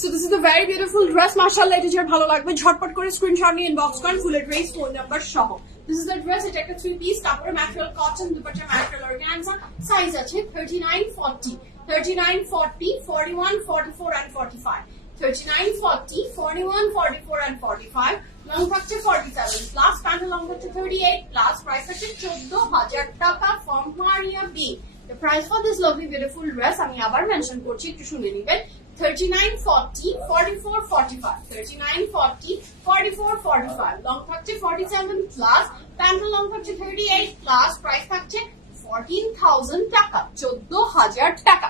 So this is a very beautiful dress, mashallah. এটা যার ভালো লাগবে ঝটপট করে স্ক্রিনশট নিয়ে ইনবক্স করেন, ফুল অ্যাড্রেস, ফোন নাম্বার সহ। This is the dress, এটা একটা 3 piece, কাপড়ের material cotton, dupatta material organza, size আছে 39, 40, 39, 40, 41, 44 and 45, 39, 40, 41, 44 and 45, লং থাকছে 47 প্লাস, প্যান্ট লং থাকছে 38 প্লাস, প্রাইস হচ্ছে 14,000 টাকা from Maria B. The price for this lovely beautiful dress আমি আবার মেনশন করছি, একটু শুনে নেবেন। 39, 40, 44, 45, 39, 40, 44, 45, লং থাকছে 47 প্লাস, প্যান্ট লং থাকছে 38 প্লাস, প্রাইস থাকছে 14,000 টাকা, 14,000 টাকা।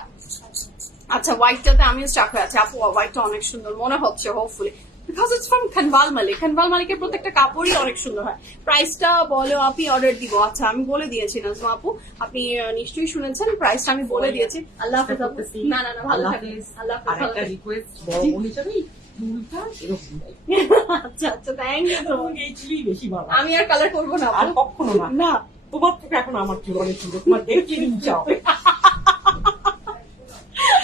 আচ্ছা, হোয়াইটটাতে আমিও স্টাক হয়ে আছে আপু, হোয়াইটটা অনেক সুন্দর মনে হচ্ছে, হোপফুলি বিকজ ইটস ফ্রম খানবাল মালিক। খানবাল মালিকের প্রত্যেকটা কাপড়ই অনেক সুন্দর হয়। প্রাইসটা বলো আপনি, অর্ডার দিব। আচ্ছা আমি বলে দিয়েছি নাজমা আপু, আপনি নিশ্চয়ই শুনেছেন, প্রাইসটা আমি বলে দিয়েছি। আল্লাহ হাফেজ আপু। না না না, ভালো থাকবেন। আল্লাহ হাফেজ। আরেকটা রিকোয়েস্ট, বড় বোন হিসেবে চুলটা এরকম নাই। আচ্ছা আচ্ছা, থ্যাংক ইউ সো মাচ। এই চুলই বেশি ভালো। আমি আর কালার করবো না আর আপু। কখনো না। না, তোমার থেকে এখন আমার চুল অনেক সুন্দর, তোমার দেখে নিন চাও।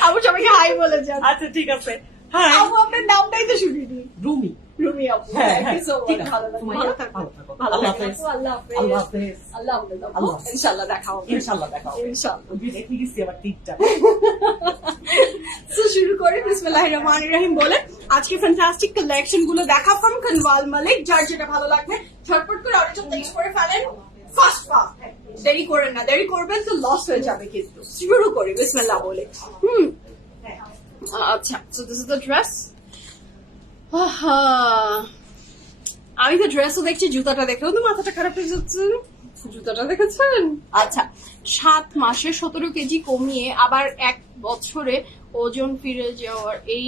আপু সবাইকে হাই বলে যান। আচ্ছা ঠিক আছে, হ্যাঁ। আপু আপনার নামটাই তো শুনিনি। রুমি। রুমি আপু, হ্যাঁ, থ্যাংক হ্যাঁ, ইউ সো ঠিক মাচ। আছে। ভালো থাকবেন, তোমার ভালো ভালো থাকবেন, থাকো। ভালো আল্লাহ থাকবেন হাফেজ। আপু। আল্লাহ হাফেজ। আল্লাহ হাফেজ। আল্লাহ হাফেজ আপু। আল্লাহ হাফেজ। ইনশাআল্লাহ দেখা হবে। ইনশাআল্লাহ দেখা হবে। ইনশাআল্লাহ। দেখে গেছি আবার টিপটা। So, শুরু করি বিসমিল্লাহির রহমানির রহিম বলে। আজকে ফ্যান্টাস্টিক কালেকশন গুলো দেখা ফ্রম খানবাল মালিক। যার যেটা ভালো লাগবে ঝটপট করে অর্ডারটা প্লেস করে ফেলেন। ফাস্ট ফাস্ট, দেরি করেন না, দেরি করবেন তো লস হয়ে যাবে কিন্তু। শুরু করি বিসমিল্লাহ বলে। আচ্ছা, so this is the dress. আমি তো ড্রেসও দেখছি, জুতাটা দেখেও তো মাথাটা খারাপ হয়ে যাচ্ছে। জুতাটা দেখেছেন? আচ্ছা, 7 মাসে 17 কেজি কমিয়ে আবার 1 বছরে ওজন ফিরে যাওয়ার এই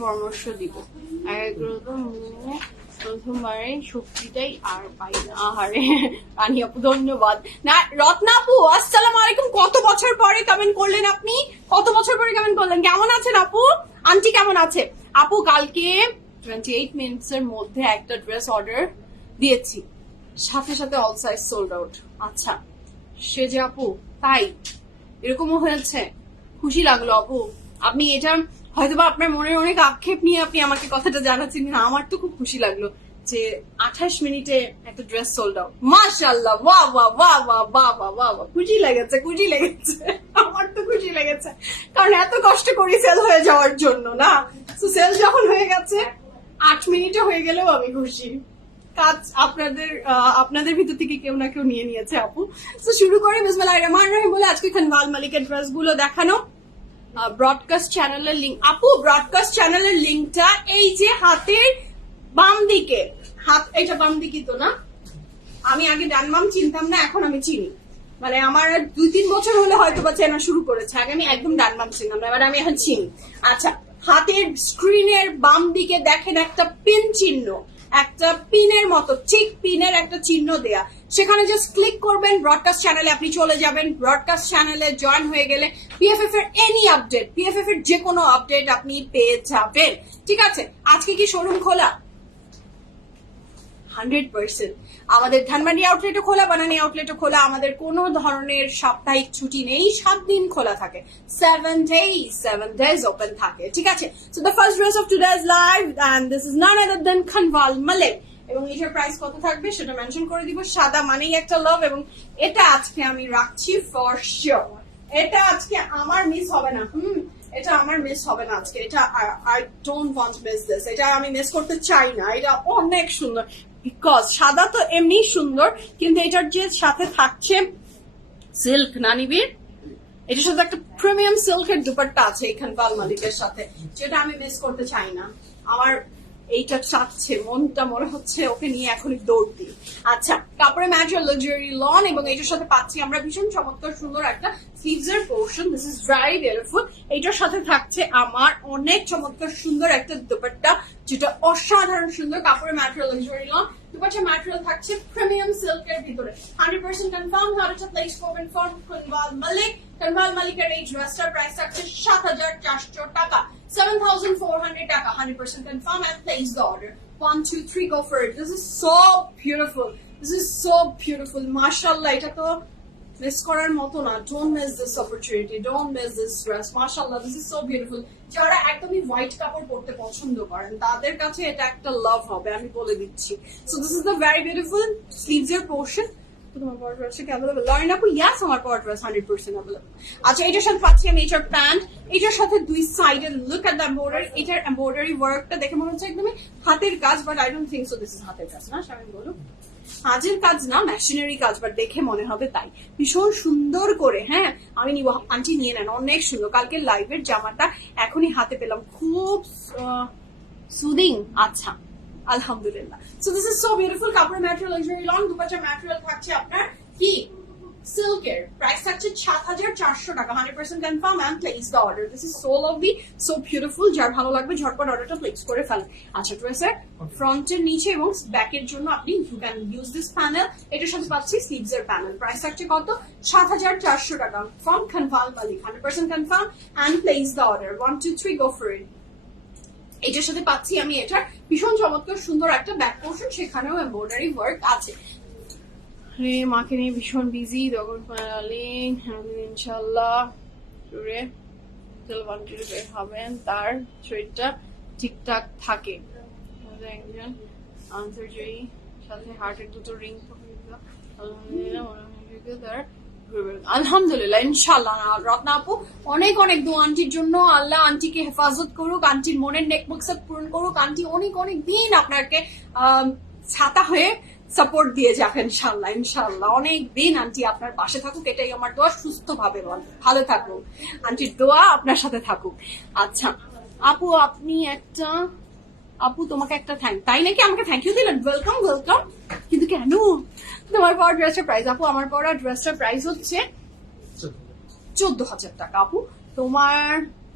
পরামর্শ দিব। প্রথমবারে শক্তিটাই আর পাই না। আহারে রানী আপু ধন্যবাদ। না রত্না আপু আসসালামু আলাইকুম। কত বছর পরে কমেন্ট করলেন আপনি? কত বছর পরে কমেন্ট করলেন? কেমন আছেন আপু? আন্টি কেমন আছে? আপু কালকে 28 মিনিটস এর মধ্যে একটা ড্রেস অর্ডার দিয়েছি, সাথে সাথে অল সাইজ সোল্ড আউট। আচ্ছা সে যে আপু, তাই এরকমও হয়েছে? খুশি লাগলো আপু। আপনি এটা হয়তোবা আপনার মনের অনেক আক্ষেপ নিয়ে আপনি আমাকে কথাটা জানাচ্ছেন, না আমার তো খুব খুশি লাগলো যে 28 মিনিটে একটা ড্রেস সোল্ড আউট। মাশাআল্লাহ, বাহ বাহ বাহ বাহ বাহ বাহ বাহ বাহ। খুশি লেগেছে, খুশি লেগেছে। আমার তো খুশি লেগেছে, কারণ এত কষ্ট করি সেল হয়ে যাওয়ার জন্য না। তো সেল যখন হয়ে গেছে, 8 মিনিটে হয়ে গেলেও আমি খুশি। কাজ আপনাদের ভিতর থেকে কেউ না কেউ নিয়ে নিয়েছে আপু। তো শুরু করি বিসমিল্লাহির রহমানির রহিম বলে। আজকে খানবাল মালিকের ড্রেস গুলো দেখানো। ব্রডকাস্ট চ্যানেলের লিংক আপু, ব্রডকাস্ট চ্যানেলের লিংকটা এই যে হাতের বাম দিকে। হাত এটা বাম দিকে তো না? আমি আগে ডান বাম চিনতাম না, এখন আমি চিনি। মানে আমার 2-3 বছর হলে হয়তো বা চেনা শুরু করেছে। আগে আমি একদম ডান বাম চিনতাম না, এবার আমি এখন চিনি। আচ্ছা, হাতের স্ক্রিনের বাম দিকে দেখেন একটা পিন চিহ্ন, একটা পিনের মতো, ঠিক পিনের একটা চিহ্ন দেয়া। সেখানে জাস্ট ক্লিক করবেন, ব্রডকাস্ট চ্যানেলে আপনি চলে যাবেন। ব্রডকাস্ট চ্যানেলে জয়েন হয়ে গেলে পিএফএফ এর এনি আপডেট, পিএফএফ এর যে কোনো আপডেট আপনি পেয়ে যাবেন। ঠিক আছে, আজকে কি শোরুম খোলা? 100%। আমাদের ধানমান্ডি আউটলেটও খোলা, বানানি আউটলেটও খোলা। আমাদের কোনো ধরনের সাপ্তাহিক ছুটি নেই, 7 দিন খোলা থাকে। 7 days ওপেন থাকে। ঠিক আছে, so the first dress of today's live and this is none other than খানবাল মালিক। এবং এটার প্রাইস কত থাকবে সেটা মেনশন করে দিব। সাদা মানেই একটা লাভ, এবং এটা আজকে আমি রাখছি ফর শিওর। এটা আজকে আমার মিস হবে না। এটা আমার মিস হবে না আজকে। এটা I don't want miss this. এটা আমি মিস করতে চাই না। এটা অনেক সুন্দর, বিকজ সাদা তো এমনি সুন্দর, কিন্তু এটার যে সাথে থাকছে সিল্ক না নিবিড়, এটার সাথে একটা প্রিমিয়াম সিল্কের দুপাট্টা আছে এখানে পাল মালিকের সাথে, যেটা আমি মিস করতে চাই না। আমার এইটা চাচ্ছে, মনটা মনে হচ্ছে ওকে নিয়ে এখনই দৌড় দিই। আচ্ছা, কাপড়ে ম্যাটেরিয়াল লাক্সারি লন, এবং এটার সাথে পাচ্ছি আমরা ভীষণ চমৎকার সুন্দর একটা স্লিভস এর portion. This is very beautiful. এটার সাথে থাকছে আমার অনেক চমৎকার সুন্দর একটা দুপাট্টা, যেটা অসাধারণ সুন্দর। কাপড়ে material luxury lawn, dupatta material থাকছে প্রিমিয়াম সিল্কের ভিতরে। 100% কনফার্ম। অর্ডারটা প্লেস করবেন ফর খানবাল মালিক। খানবাল মালিকের এই ড্রেসটার প্রাইস থাকছে 7,400 টাকা, 7,400 টাকা। 100% confirm and place the order. 1, 2, 3, go for it. This is so beautiful. This is so beautiful. Mashallah, এটা তো মিস করার মতো না। Don't miss this opportunity. Don't miss this dress. Mashallah, this is so beautiful. যারা একদমই white কাপড় পরতে পছন্দ করেন তাদের কাছে এটা একটা লাভ হবে, আমি বলে দিচ্ছি। So this is the very beautiful sleeves এর portion. তোমার পাওয়ার ড্রেস কি अवेलेबल? লরেন আপু, ইয়েস আমার পাওয়ার ড্রেস 100% अवेलेबल। আচ্ছা, এটার সাথে পাচ্ছি আমি এটার প্যান্ট। এটার সাথে দুই সাইডে লুক এট দ্য এমব্রয়ডারি। এটার এমব্রয়ডারি ওয়ার্কটা দেখে মনে হচ্ছে একদমই হাতের কাজ, but I don't think so this is হাতের কাজ না। শামিম বলো, হাতের কাজ না, মেশিনারি কাজ, বাট দেখে মনে হবে তাই। ভীষণ সুন্দর করে, হ্যাঁ আমি নিব। আন্টি নিয়ে নেন, অনেক সুন্দর। কালকে লাইভের জামাটা এখনই হাতে পেলাম, খুব সুদিং। আচ্ছা, আলহামদুলিল্লাহ। So this is so beautiful. কাপড়ের material luxury lawn, dupatta material থাকছে আপনার কি সিল্কের প্রাইস থাকছে ৭,৪০০ টাকা 100% confirm and place the order this is so lovely so beautiful যার ভালো লাগবে ঝটপট অর্ডারটা প্লেস করে ফেলেন আচ্ছা ড্রেসের ফ্রন্টের নিচে এবং ব্যাকের জন্য আপনি you can use this panel এটার সাথে পাচ্ছি স্লিভস এর প্যানেল প্রাইস থাকছে কত ৭,৪০০ টাকা ফ্রম কনফার্ম মালিক 100% confirm and place the order 1 2 3 go for it এটার সাথে পাচ্ছি আমি এটার ভীষণ চমৎকার সুন্দর একটা ব্যাক পোর্শন সেখানেও এমব্রয়ডারি ওয়ার্ক আছে রে মাকে নিয়ে ভীষণ বিজি তখন ইনশাল্লাহ টুরে বের হবেন তার শরীরটা ঠিকঠাক থাকে একজন আনসার্জারি সাথে হার্টের দুটো রিং তার আলহামদুলিল্লাহ ইনশাল্লাহ রত্না আপু অনেক অনেক দোয়া আন্টির জন্য আল্লাহ আন্টিকে হেফাজত করুক আন্টির মনের নেক মকসদ পূরণ করুক আন্টি অনেক অনেক দিন আপনাকে ছাতা হয়ে সাপোর্ট দিয়ে যাবেন ইনশাল্লাহ ইনশাল্লাহ অনেক দিন আন্টি আপনার পাশে থাকুক এটাই আমার দোয়া সুস্থ ভাবে ভালো থাকুক আন্টির দোয়া আপনার সাথে থাকুক আচ্ছা আপু আপনি একটা আপু তোমাকে একটা তাই নাকি আমাকে থ্যাংক ইউ দিলেন ওয়েলকাম ওয়েলকাম কিন্তু কেন তোমার পরা ড্রেসটার প্রাইস আপু আমার পরা ড্রেসটার প্রাইস হচ্ছে 14,000 টাকা আপু তোমার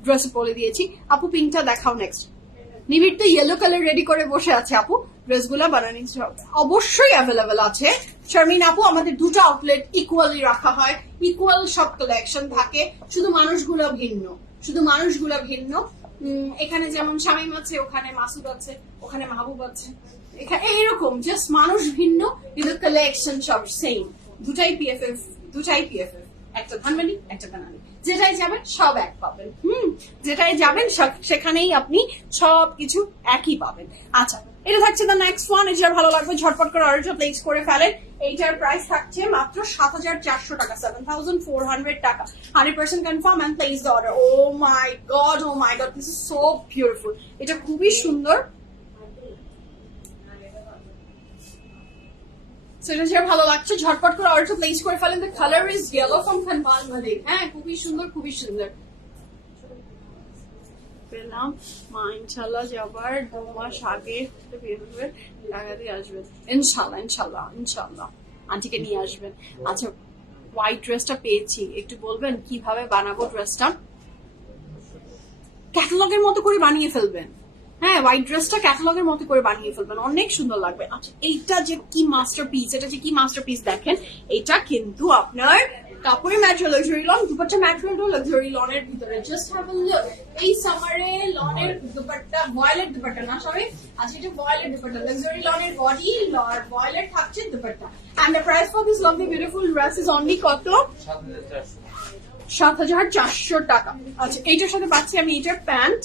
ড্রেস বলে দিয়েছি আপু পিঙ্কটা দেখাও নেক্সট নিবিড় তো ইয়েলো কালার রেডি করে বসে আছে আপু ড্রেসগুলো বানানো অবশ্যই অ্যাভেলেবেল আছে শারমিন আপু আমাদের দুটো আউটলেট ইকুয়ালি রাখা হয় ইকুয়াল সব কালেকশন থাকে শুধু মানুষগুলো ভিন্ন এখানে যেমন শামিম আছে ওখানে মাসুদ আছে ওখানে মাহবুব আছে এখানে এইরকম জাস্ট মানুষ ভিন্ন কিন্তু কালেকশন সব সেম দুটাই পিএফএফ একটা ধানমানি একটা বানানি যেটাই যাবেন সব এক পাবেন যেটাই যাবেন সেখানেই আপনি সবকিছু একই পাবেন আচ্ছা এটা থাকছে দ্য নেক্সট ওয়ান এটা ভালো লাগবে ঝটপট করে অর্ডারটা প্লেস করে ফেলেন এইটার প্রাইস থাকছে মাত্র ৭,৪০০ টাকা 7,400 টাকা 100% confirm and place the order oh my god this is so beautiful এটা খুবই সুন্দর সেটা যেটা ভালো লাগছে ঝটপট করে অর্ডারটা প্লেস করে ফেলেন the colour is yellow from confirm Malik হ্যাঁ খুবই সুন্দর পেলাম মা ইনশাল্লাহ যাবার 2 মাস আগে বেরোবেন টাকা দিয়ে আসবেন ইনশাল্লাহ আন্টিকে নিয়ে আসবেন আচ্ছা হোয়াইট ড্রেসটা পেয়েছি একটু বলবেন কিভাবে বানাবো ড্রেসটা ক্যাটালগের মতো করে বানিয়ে ফেলবেন হ্যাঁ হোয়াইট ড্রেসটা ক্যাটালগের মতো করে বানিয়ে ফেলবেন অনেক সুন্দর লাগবে আচ্ছা এইটা যে কি মাস্টারপিস দেখেন এটা কিন্তু আপনার কাপড়ের ম্যাটেরিয়াল লাক্সারি লন দুপাট্টা ম্যাটেরিয়ালটাও লাক্সারি লনের ভিতরে জাস্ট হ্যাভ আ লুক এই সামারে লনের দুপাট্টা ভয়েলেট দুপাট্টা না সরি আচ্ছা এটা ভয়েলেট দুপাট্টা লাক্সারি লনের বডি আর ভয়েলেট থাকছে dupatta and the price for this lovely beautiful dress is only কত ৭,৪০০ টাকা আচ্ছা এইটার সাথে পাচ্ছি আমি এটার প্যান্ট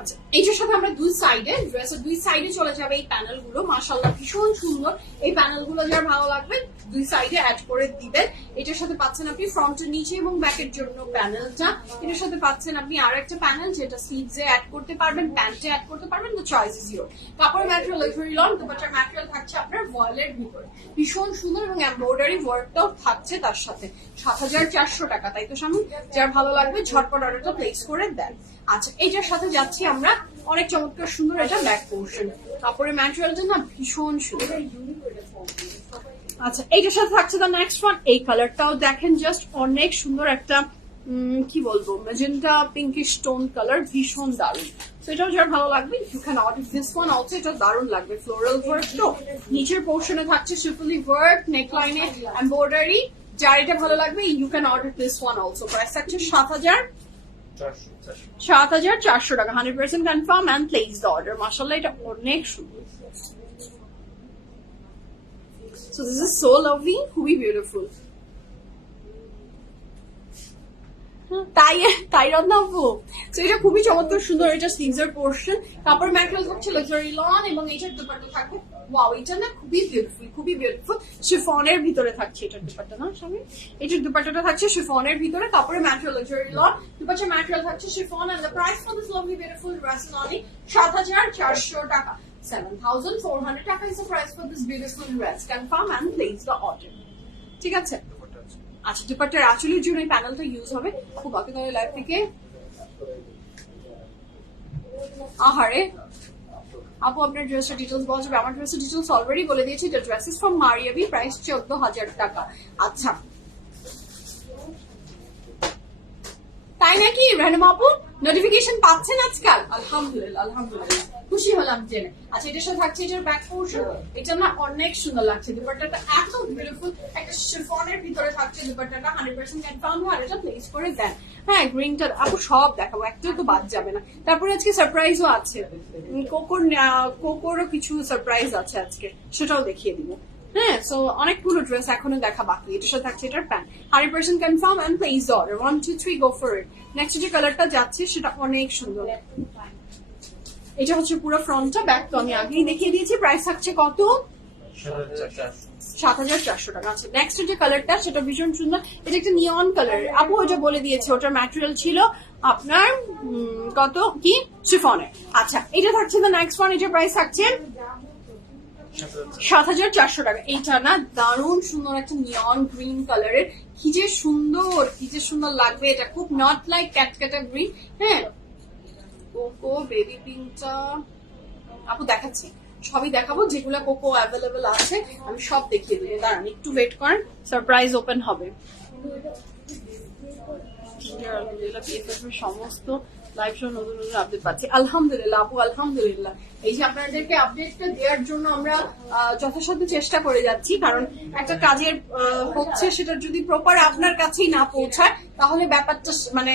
আচ্ছা এইটার সাথে আমরা দুই সাইডে ড্রেসের দুই সাইডে চলে যাবে এই প্যানেল গুলো মাশাআল্লাহ ভীষণ সুন্দর এই প্যানেল গুলো যার ভালো লাগবে দুই সাইডে অ্যাড করে দিবেন এটার সাথে পাচ্ছেন আপনি ফ্রন্টের নিচে এবং ব্যাকের জন্য প্যানেলটা এটার সাথে পাচ্ছেন আপনি আর একটা প্যানেল যেটা স্লিভসে অ্যাড করতে পারবেন প্যান্টে অ্যাড করতে পারবেন দ্য চয়েস ইজ ইয়োর কাপড়ের ম্যাটেরিয়াল লাক্সারি লন দুপাট্টার ম্যাটেরিয়াল থাকছে আপনার ভয়েলের ভিতরে ভীষণ সুন্দর এবং এমব্রয়ডারি ওয়ার্কটাও থাকছে তার সাথে ৭,৪০০ টাকা তাই তো স্বামী যার ভালো লাগবে ঝটপট অর্ডারটা প্লেস করে দেন আচ্ছা এইটার সাথে যাচ্ছি আমরা অনেক চমৎকার সুন্দর এটা ব্যাক পোর্শন কাপড়ের ম্যাটেরিয়ালটা না ভীষণ সুন্দর আচ্ছা এইটার সাথে থাকছে দ্য নেক্সট ওয়ান এই কালারটাও দেখেন জাস্ট অনেক সুন্দর একটা কি বলবো ম্যাজেন্টা পিঙ্কিশ টোন কালার ভীষণ দারুণ তো এটাও যার ভালো লাগবে you can order this one also এটা দারুণ লাগবে ফ্লোরাল ওয়ার্ক তো নিচের পোর্শনে থাকছে শিফলি ওয়ার্ক নেক লাইনে এমব্রয়ডারি যার এটা ভালো লাগবে you can order this one also price থাকছে ৭,৪০০ টাকা 100% confirm and place the order মাশাআল্লাহ এটা অনেক সুন্দর so this is so lovely খুবই বিউটিফুল তাই রত্না আপু তো এটা খুবই চমৎকার সুন্দর এটা স্লিভসের পোর্শন কাপড় ম্যাটেরিয়াল হচ্ছে লাক্সারি লন এবং এইটার দুপাট্টা থাকবে ওয়াও এটা না খুবই বিউটিফুল শিফনের ভিতরে থাকছে এটার দুপাট্টা না স্বামী এটার দুপাট্টাটা থাকছে শিফনের ভিতরে কাপড়ের ম্যাটেরিয়াল লাক্সারি লন দুপাট্টার ম্যাটেরিয়াল থাকছে chiffon and the price for this lovely beautiful dress is only ৭,৪০০ টাকা 7,400 টাকা is the price for this beautiful dress confirm and place the order ঠিক আছে আচ্ছা দুপাট্টার আঁচলের জন্য এই প্যানেলটা ইউজ হবে খুব বাকিদের লাইফ থেকে আহারে আপু আপনার ড্রেসের ডিটেলস বলা যাবে? আমার ড্রেসের ডিটেলস অলরেডি বলে দিয়েছি। এটা ড্রেসেস ফ্রম মারিয়াবি, প্রাইস 14,000 টাকা। আচ্ছা তাই নাকি রেহানুম আপু? নোটিফিকেশন পাচ্ছেন আজকাল? আলহামদুলিল্লাহ আলহামদুলিল্লাহ, খুশি হলাম জেনে। আচ্ছা এটার সাথে থাকছে এটার ব্যাক পোর্শন। এটা না অনেক সুন্দর লাগছে, দুপাট্টাটা এত বিউটিফুল, একটা শিফনের ভিতরে থাকছে দুপাট্টাটা, 100% কনফার্ম হয়। আর এটা প্লেস করে দেন। হ্যাঁ গ্রিনটা আপু সব দেখাবো, একটাও তো বাদ যাবে না। তারপরে আজকে সারপ্রাইজও আছে, কোকোরও কিছু সারপ্রাইজ আছে আজকে, সেটাও দেখিয়ে দিব। হ্যাঁ সো অনেকগুলো ড্রেস এখনো দেখা বাকি। এটার সাথে থাকছে এটার pant, 100% confirm and place order. 1 2 3 go for it. Next যে কালারটা যাচ্ছে সেটা অনেক সুন্দর। এটা হচ্ছে পুরো ফ্রন্টটা, ব্যাক তো আমি আগেই দেখিয়ে দিয়েছি। প্রাইস থাকছে কত? 7,400 টাকা। আছে নেক্সট যে কালারটা সেটা ভীষণ সুন্দর, এটা একটা নিয়ন কালার। আপু ওটা বলে দিয়েছে, ওটার ম্যাটেরিয়াল ছিল আপনার কত কি শিফনের। আচ্ছা এটা থাকছে দ্য নেক্সট ওয়ান, এটার প্রাইস থাকছে 7,400 টাকা। এইটা না দারুণ সুন্দর, একটা নিয়ন গ্রিন কালারের, কি যে সুন্দর, কি যে সুন্দর লাগবে। এটা খুব নট লাইক ক্যাটক্যাটা গ্রিন। হ্যাঁ কোকো বেবি পিঙ্কটা আপু দেখাচ্ছি, সবই দেখাবো, যেগুলো কোকো অ্যাভেলেবেল আছে আমি সব দেখিয়ে দেবো। দাঁড়ান একটু ওয়েট করেন, সারপ্রাইজ ওপেন হবে। সমস্ত লাইভ শো নতুন নতুন আপডেট পাচ্ছি আলহামদুলিল্লাহ আপু আলহামদুলিল্লাহ। এই যে আপনাদেরকে আপডেটটা দেওয়ার জন্য আমরা যথাসাধ্য চেষ্টা করে যাচ্ছি, কারণ একটা কাজের হচ্ছে সেটা যদি প্রপার আপনার কাছেই না পৌঁছায় তাহলে ব্যাপারটা মানে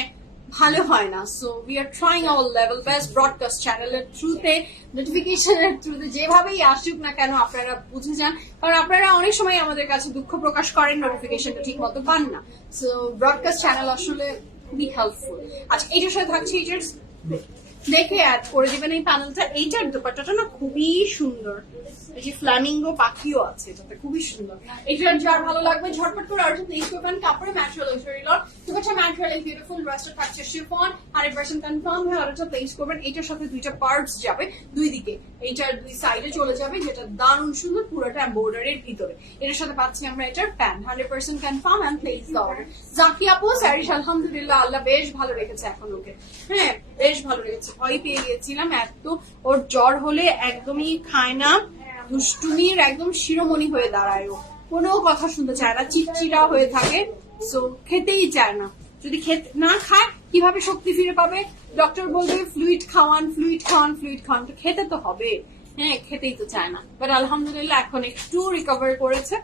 ভালো হয় না। So we are trying hour level best. Broadcast চ্যানেলের থ্রুতে, নোটিফিকেশনের থ্রুতে, যেভাবেই আসুক না কেন আপনারা বুঝে যান, কারণ আপনারা অনেক সময় আমাদের কাছে দুঃখ প্রকাশ করেন নোটিফিকেশনটা ঠিক মতো পান না। সো ব্রডকাস্ট চ্যানেল আসলে খুবই হেল্পফুল। আচ্ছা এইটার সাথে থাকছে, এইটার দেখে অ্যাড করে দিবেন এই প্যানেলটা। এইটার দুপাট্টাটা না খুবই সুন্দর, এই যে ফ্ল্যামিঙ্গো পাখিও আছে এটাতে, খুবই সুন্দর। এটার যার ভালো লাগবে ঝটপট করে অর্ডার প্লেস করবেন। কাপড়ে ম্যাটেরিয়াল লাক্সারি লট, দুপাট্টা ম্যাটেরিয়াল এই বিউটিফুল ড্রেসটা থাকছে শিফন, 100% কনফার্ম হয়ে অর্ডারটা প্লেস করবেন। এটার সাথে দুইটা পার্টস যাবে দুই দিকে, এইটার দুই সাইডে চলে যাবে, যেটা দারুণ সুন্দর, পুরোটা এমব্রয়ডারির ভিতরে। এটার সাথে পাচ্ছি আমরা এটার pant, 100% confirm and place the order. Jaki আপু স্যারিস আলহামদুলিল্লাহ আল্লাহ বেশ ভালো রেখেছে এখন ওকে। হ্যাঁ বেশ ভালো রেখেছে, ভয় পেয়ে গিয়েছিলাম এত, ওর জ্বর হলে একদমই খায় না, দুষ্টুমির একদম শিরোমণি হয়ে দাঁড়ায়, ও কোনো কথা শুনতে চায় না, চিড়চিড়া হয়ে থাকে। সো খেতেই চায় না, যদি খেতে না খায় কিভাবে শক্তি ফিরে পাবে? ডক্টর বলবে ফ্লুইড খাওয়ান ফ্লুইড খাওয়ান ফ্লুইড খাওয়ান, তো খেতে তো হবে। হ্যাঁ খেতেই তো চায় না, বাট আলহামদুলিল্লাহ এখন একটু রিকভার করেছে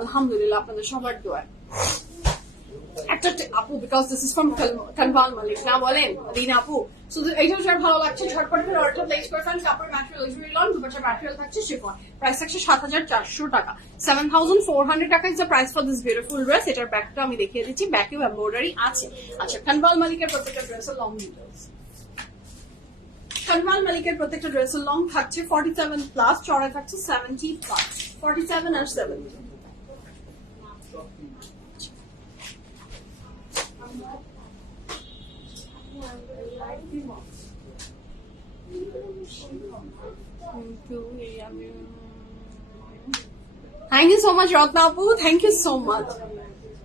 আলহামদুলিল্লাহ, আপনাদের সবার দোয়ায়। একটা আপু বিকজ দিস ইজ ফ্রম কানভাল মালিক না বলেন আদিনা আপু। সো এইটা যার ভালো লাগছে ঝটপট করে অর্ডার প্লেস করে ফেলেন। কাপড় ম্যাটেরিয়াল লাক্সারি লন, দুপাট্টার ম্যাটেরিয়াল থাকছে শিফন, প্রাইস থাকছে 7,400 টাকা। 7,400 টাকা is the price for this beautiful dress. এটার ব্যাকটা আমি দেখিয়ে দিচ্ছি, ব্যাকেও এমব্রয়ডারি আছে। আচ্ছা কানভাল মালিকের প্রত্যেকটা ড্রেসের লং ডিটেইলস। কানভাল মালিকের প্রত্যেকটা ড্রেসের লং থাকছে 47 প্লাস, চড়া থাকছে 70 প্লাস, 47 আর 70। Thank you so much Ratna আপু, থ্যাংক ইউ সো মাচ।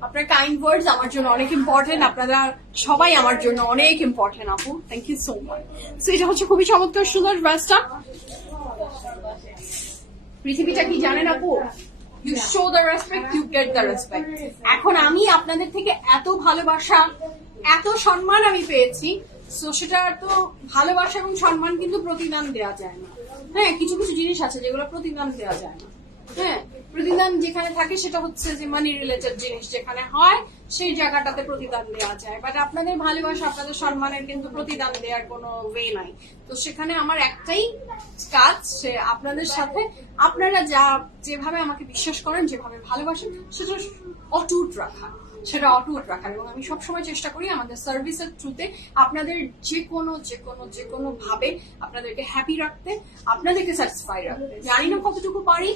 আপনার কাইন্ড ওয়ার্ডস আমার জন্য অনেক ইম্পর্টেন্ট, আপনারা সবাই আমার জন্য অনেক ইম্পর্টেন্ট আপু, thank you so much. So এটা হচ্ছে খুবই চমৎকার সুন্দর ড্রেসটা। পৃথিবীটা কি জানেন আপু, you show the respect you get the respect. এখন আমি আপনাদের থেকে এত ভালোবাসা এত সম্মান আমি পেয়েছি, সো সেটা তো ভালোবাসা এবং সম্মান কিন্তু প্রতিদান দেওয়া যায় না। হ্যাঁ কিছু কিছু জিনিস আছে যেগুলো প্রতিদান দেওয়া যায় না। হ্যাঁ প্রতিদান যেখানে থাকে সেটা হচ্ছে যে মানি রিলেটেড জিনিস যেখানে হয় সেই জায়গাটাতে প্রতিদান দেওয়া যায়, বাট আপনাদের ভালোবাসা আপনাদের সম্মানের কিন্তু প্রতিদান দেওয়ার কোনো ওয়ে নাই। তো সেখানে আমার একটাই কাজ, সে আপনাদের সাথে আপনারা যেভাবে আমাকে বিশ্বাস করেন, যেভাবে ভালোবাসেন, সেটা অটুট রাখা, সেটা অটুট রাখার। এবং আমি সবসময় চেষ্টা করি আমাদের সার্ভিসের থ্রুতে আপনাদের যে কোনো ভাবে আপনাদেরকে হ্যাপি রাখতে, আপনাদেরকে স্যাটিসফাই রাখতে। জানি না কতটুকু পারি,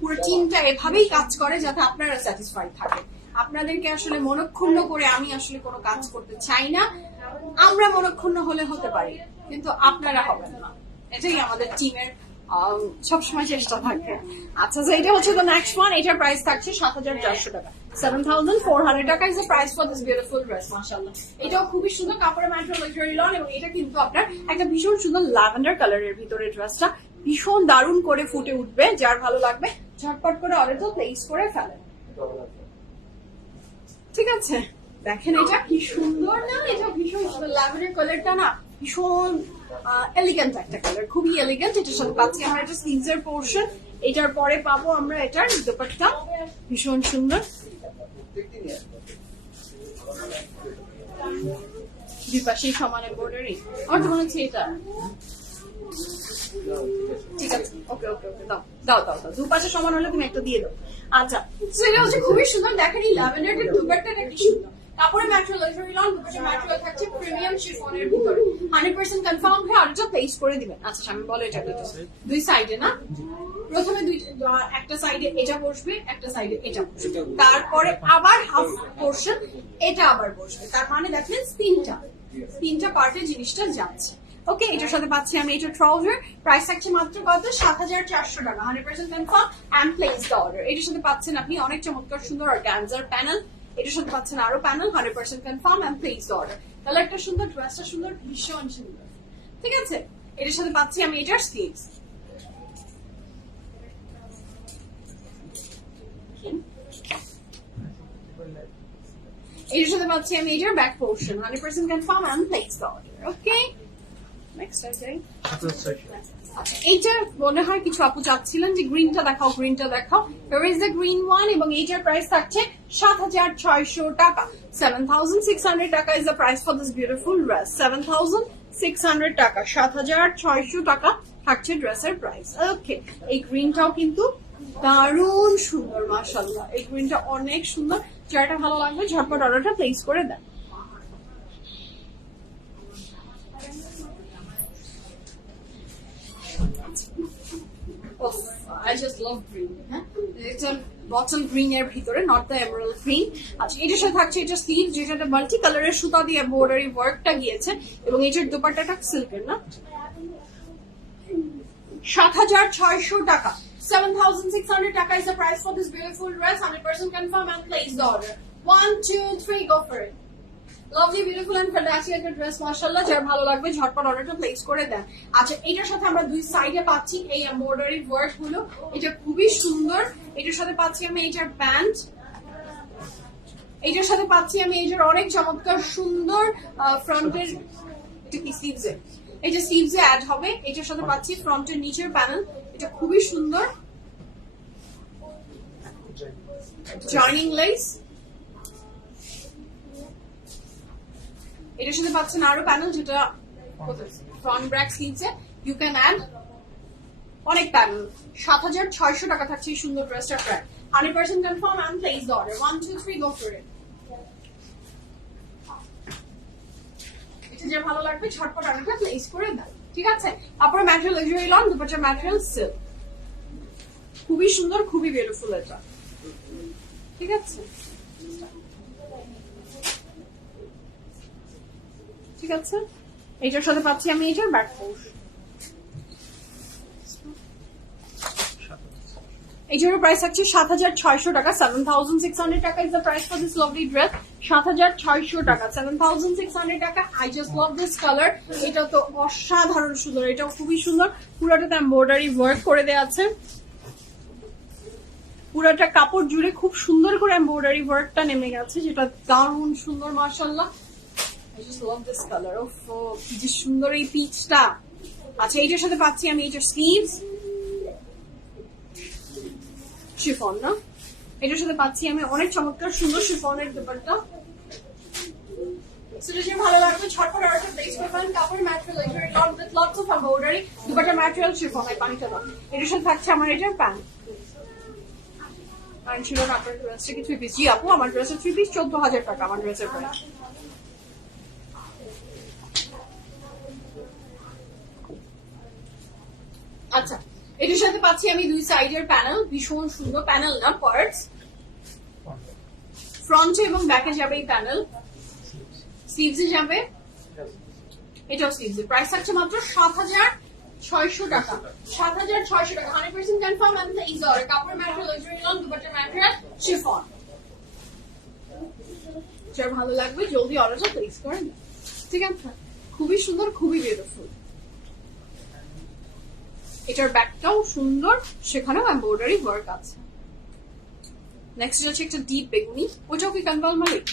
পুরো টিমটা এভাবেই কাজ করে যাতে আপনারা স্যাটিসফাই থাকে। আপনাদেরকে আসলে মনক্ষুণ্ণ করে আমি আসলে কোনো কাজ করতে চাই না। আমরা মনক্ষুণ্ণ হলে হতে পারি, কিন্তু আপনারা হবেন না, এটাই আমাদের টিমের সবসময় চেষ্টা থাকে। আচ্ছা এটা হচ্ছে তো নেক্সট ওয়ান, এটার প্রাইস থাকছে 7,400 টাকা। 7,400 টাকা is the price for this beautiful dress, মাশাআল্লাহ। এটাও খুবই সুন্দর কাপড়ের ম্যাটেরিয়াল লাক্সারি লন, এবং এটা কিন্তু আপনার একটা ভীষণ সুন্দর ল্যাভেন্ডার কালারের ভিতরে ড্রেসটা ভীষণ দারুণ করে ফুটে উঠবে। যার ভালো লাগবে ঝটপট করে অর্ডার প্লেস করে ফেলেন, ঠিক আছে? দেখেন এটা কি সুন্দর না, এটা ভীষণ সুন্দর ল্যাভেন্ডার কালারটা না, ভীষণ এলিগেন্ট একটা কালার, খুবই এলিগেন্ট। এটার সাথে পাচ্ছি আমরা এটা স্লিভসের পোর্শন, এটার পরে পাবো আমরা এটার দোপাট্টা, ভীষণ সুন্দর। দুই পাশেই সমান এমব্রয়ডারি, আমার তো মনে হচ্ছে এটা, ঠিক আছে, ওকে ওকে ওকে, দাও দাও দাও দাও, দুপাশে সমান হলে তুমি একটা দিয়ে দাও। আচ্ছা, সেটা হচ্ছে খুবই সুন্দর। দেখেন এই ল্যাভেন্ডারের দুপাট্টাটা কি সুন্দর, কাপড়ের ম্যাটেরিয়াল লাক্সারি লন, দুপাশে ম্যাটেরিয়াল থাকছে প্রিমিয়াম শিফনের ভিতরে, 100% কনফার্ম হয়ে অর্ডারটা প্লেস করে দিবেন। আচ্ছা আমি বলো এটা দুই সাইডে না, প্রথমে একটা সাইডে এটা বসবে, একটা সাইডে এটা বসবে, তারপরে আবার হাফ পোর্শন এটা আবার বসবে, তার মানে দেখেন তিনটা পার্টে জিনিসটা যাচ্ছে। ওকে, এটার সাথে পাচ্ছি আমি এটা ট্রাউজার, প্রাইস থাকছে মাত্র কত, 7,400 টাকা, 100% confirm and place the order. এটার সাথে পাচ্ছেন আপনি অনেক চমৎকার সুন্দর অর্গানজার প্যানেল, এটার সাথে পাচ্ছেন আরো panel, 100% confirm and place the order. তাহলে একটা সুন্দর, ড্রেসটা সুন্দর, ভীষণ সুন্দর, ঠিক আছে? এটার সাথে পাচ্ছি আমি এটার স্লিভস, এটার সাথে পাচ্ছি আমি এটার back portion, 100% confirm and place the order. Okay, next item. এইটা মনে হয় কিছু আপু চাচ্ছিলেন যে গ্রিনটা দেখাও, গ্রিনটা দেখাও, here is the green one, এবং এইটার প্রাইস থাকছে 7,600 টাকা, 7,600 টাকা is the price for this beautiful dress, 7,600 টাকা, 7,600 টাকা থাকছে ড্রেসের প্রাইস। ওকে, এই গ্রিনটাও কিন্তু দারুণ সুন্দর, মাশাআল্লাহ, এই গ্রিনটা অনেক সুন্দর। যারটা ভালো লাগবে ঝটপট অর্ডারটা প্লেস করে দেন। I just love green. It's a bottle green এর ভিতরে, not the emerald green. আচ্ছা, এটার সাথে থাকছে এটা স্লিভ, যেটা মাল্টি কালারের সুতা দিয়ে এমব্রয়ডারি ওয়ার্কটা গিয়েছে, এবং এটার দোপাট্টাটা সিল্কের না। 7,600 টাকা, 7,600 টাকা is the price for this beautiful dress, 100% confirm and place the order. 1, 2, 3, go for it. Lovely beautiful and fantastic একটা ড্রেস, মাশাআল্লাহ, যার ভালো লাগবে ঝটপট অর্ডারটা প্লেস করে দেন। আচ্ছা, এটার সাথে আমরা দুই সাইডে পাচ্ছি এই এমব্রয়ডারি ওয়ার্ক গুলো, এটা খুবই সুন্দর। এটার সাথে পাচ্ছি আমি এটার প্যান্ট, এটার সাথে পাচ্ছি আমি এটার অনেক চমৎকার সুন্দর ফ্রন্টের, এটা কি স্লিভসে, এটা স্লিভসে অ্যাড হবে। এটার সাথে পাচ্ছি ফ্রন্টের নিচের প্যানেল, এটা খুবই সুন্দর, জয়নিং লেস। এটার সাথে পাচ্ছেন আরো প্যানেল, যেটা ফ্রন্ট ব্র্যাক স্লিভসে ইউ ক্যান অ্যাড অনেক প্যানেল। 7,600 টাকা থাকছে এই সুন্দর ড্রেসটার price, 100% confirm and place the order. 1, 2, 3, go for it. এটা যে ভালো লাগবে ঝটপট অর্ডারটা প্লেস করে দাও, ঠিক আছে? তারপরে ম্যাটেরিয়াল লাক্সারি লন, দুপাট্টার ম্যাটেরিয়াল সিল্ক, খুবই সুন্দর, খুবই বিউটিফুল এটা, ঠিক আছে? ঠিক আছে, এটার সাথে পাচ্ছি আমি এটার ব্যাক পোর্শ, এইটার প্রাইস আছে 7,600 টাকা, 7,600 টাকা is the price for this lovely dress, 7,600 টাকা, 7,600 টাকা। I just love this color, এটা তো অসাধারণ সুন্দর, এটাও খুবই সুন্দর, পুরোটাতে এমব্রয়ডারি ওয়ার্ক করে দেওয়া আছে, পুরোটা কাপড় জুড়ে খুব সুন্দর করে এমব্রয়ডারি ওয়ার্কটা নেমে গেছে, যেটা দারুণ সুন্দর, মাশাআল্লাহ। I just love this color. Oh, কি যে সুন্দর এই পিচটা। আচ্ছা, এইটার সাথে পাচ্ছি আমি এটার স্লিভস, শিফন না, এটার সাথে পাচ্ছি আমি অনেক চমৎকার সুন্দর শিফনের দোপাট্টা। সেটা যে ভালো লাগবে ঝটপট অর্ডারটা প্লেস করবেন। কাপড় material luxury loan with lots of embroidery, dupatta material chiffon, এই পানিটা দাও। এটার সাথে থাকছে আমার এটার প্যান্ট, প্যান্ট ছিল না আপনার ড্রেসটা কি 3 পিস? জি আপু, আমার ড্রেসের 3 পিস 14,000 টাকা আমার ড্রেসের প্রাইস। আচ্ছা, এটার সাথে পাচ্ছি আমি দুই সাইডের প্যানেল, ভীষণ সুন্দর প্যানেল না, পার্টস ফ্রন্টে এবং ব্যাকে যাবে এই প্যানেল, স্লিভসে যাবে, এটাও স্লিভসে। প্রাইস থাকছে মাত্র 7,600 টাকা, 7,600 টাকা, 100% কনফার্ম এন্ড প্লেস অর্ডার। কাপড় material luxury lawn, dupatta material chiffon, যার ভালো লাগবে জলদি অর্ডারটা প্লেস করে নিন, ঠিক আছে? খুবই সুন্দর, খুবই বিউটিফুল। এটার ব্যাকটাও সুন্দর, সেখানেও এমব্রয়ডারি ওয়ার্ক আছে। নেক্সট হচ্ছে একটা ডিপ বেগুনি, ওটাও কি কানকাল মালিক?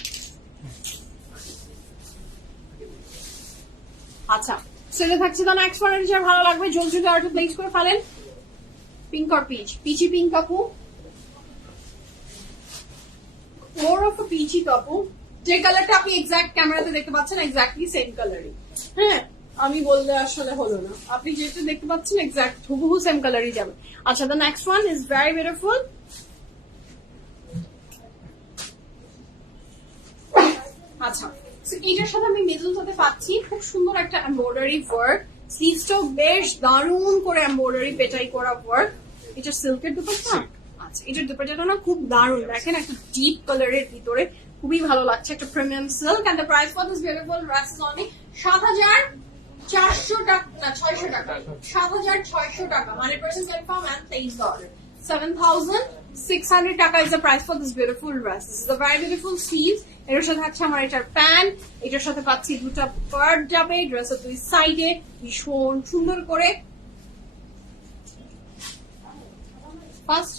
আচ্ছা, সেটা থাকছে তো নেক্সট ওয়ান, যার ভালো লাগবে জলদি অর্ডার প্লেস করে ফেলেন। পিঙ্ক আর পিচ, পিচি পিঙ্ক কাপু, মোর অফ আ পিচি কাপু। যে কালারটা আপনি এক্সাক্ট ক্যামেরাতে দেখতে পাচ্ছেন এক্স্যাক্টলি সেম কালারই। হ্যাঁ, আমি বললে আসলে হলো না, আপনি যেটা দেখতে পাচ্ছেন এক্সাক্ট হুবহু সেম কালারই যাবে। আচ্ছা, the next one is very beautiful. আচ্ছা, এইটার সাথে আমি মেজেন্টাতে পাচ্ছি খুব সুন্দর একটা এমব্রয়ডারি ওয়ার্ক, স্লিভসটাও বেশ দারুণ করে এমব্রয়ডারি পেটাই করা ওয়ার্ক। এটা সিল্কের দুপাট্টা। আচ্ছা, এটার দুপাট্টাটা না খুব দারুণ, দেখেন একটা ডিপ কালারের ভিতরে খুবই ভালো লাগছে, একটা premium silk. And the price for this beautiful dress is only 7,400 টাকা, না 600 টাকা, 7,600 টাকা। 100% confirm and place the order. 7,600 টাকা is the price for this beautiful dress. This is a very beautiful sleeves. এটার সাথে থাকছে আমার এটার প্যান্ট, এটার সাথে পাচ্ছি দুটা পার্ট যাবে ড্রেসের দুই সাইডে ভীষণ সুন্দর করে। ফার্স্ট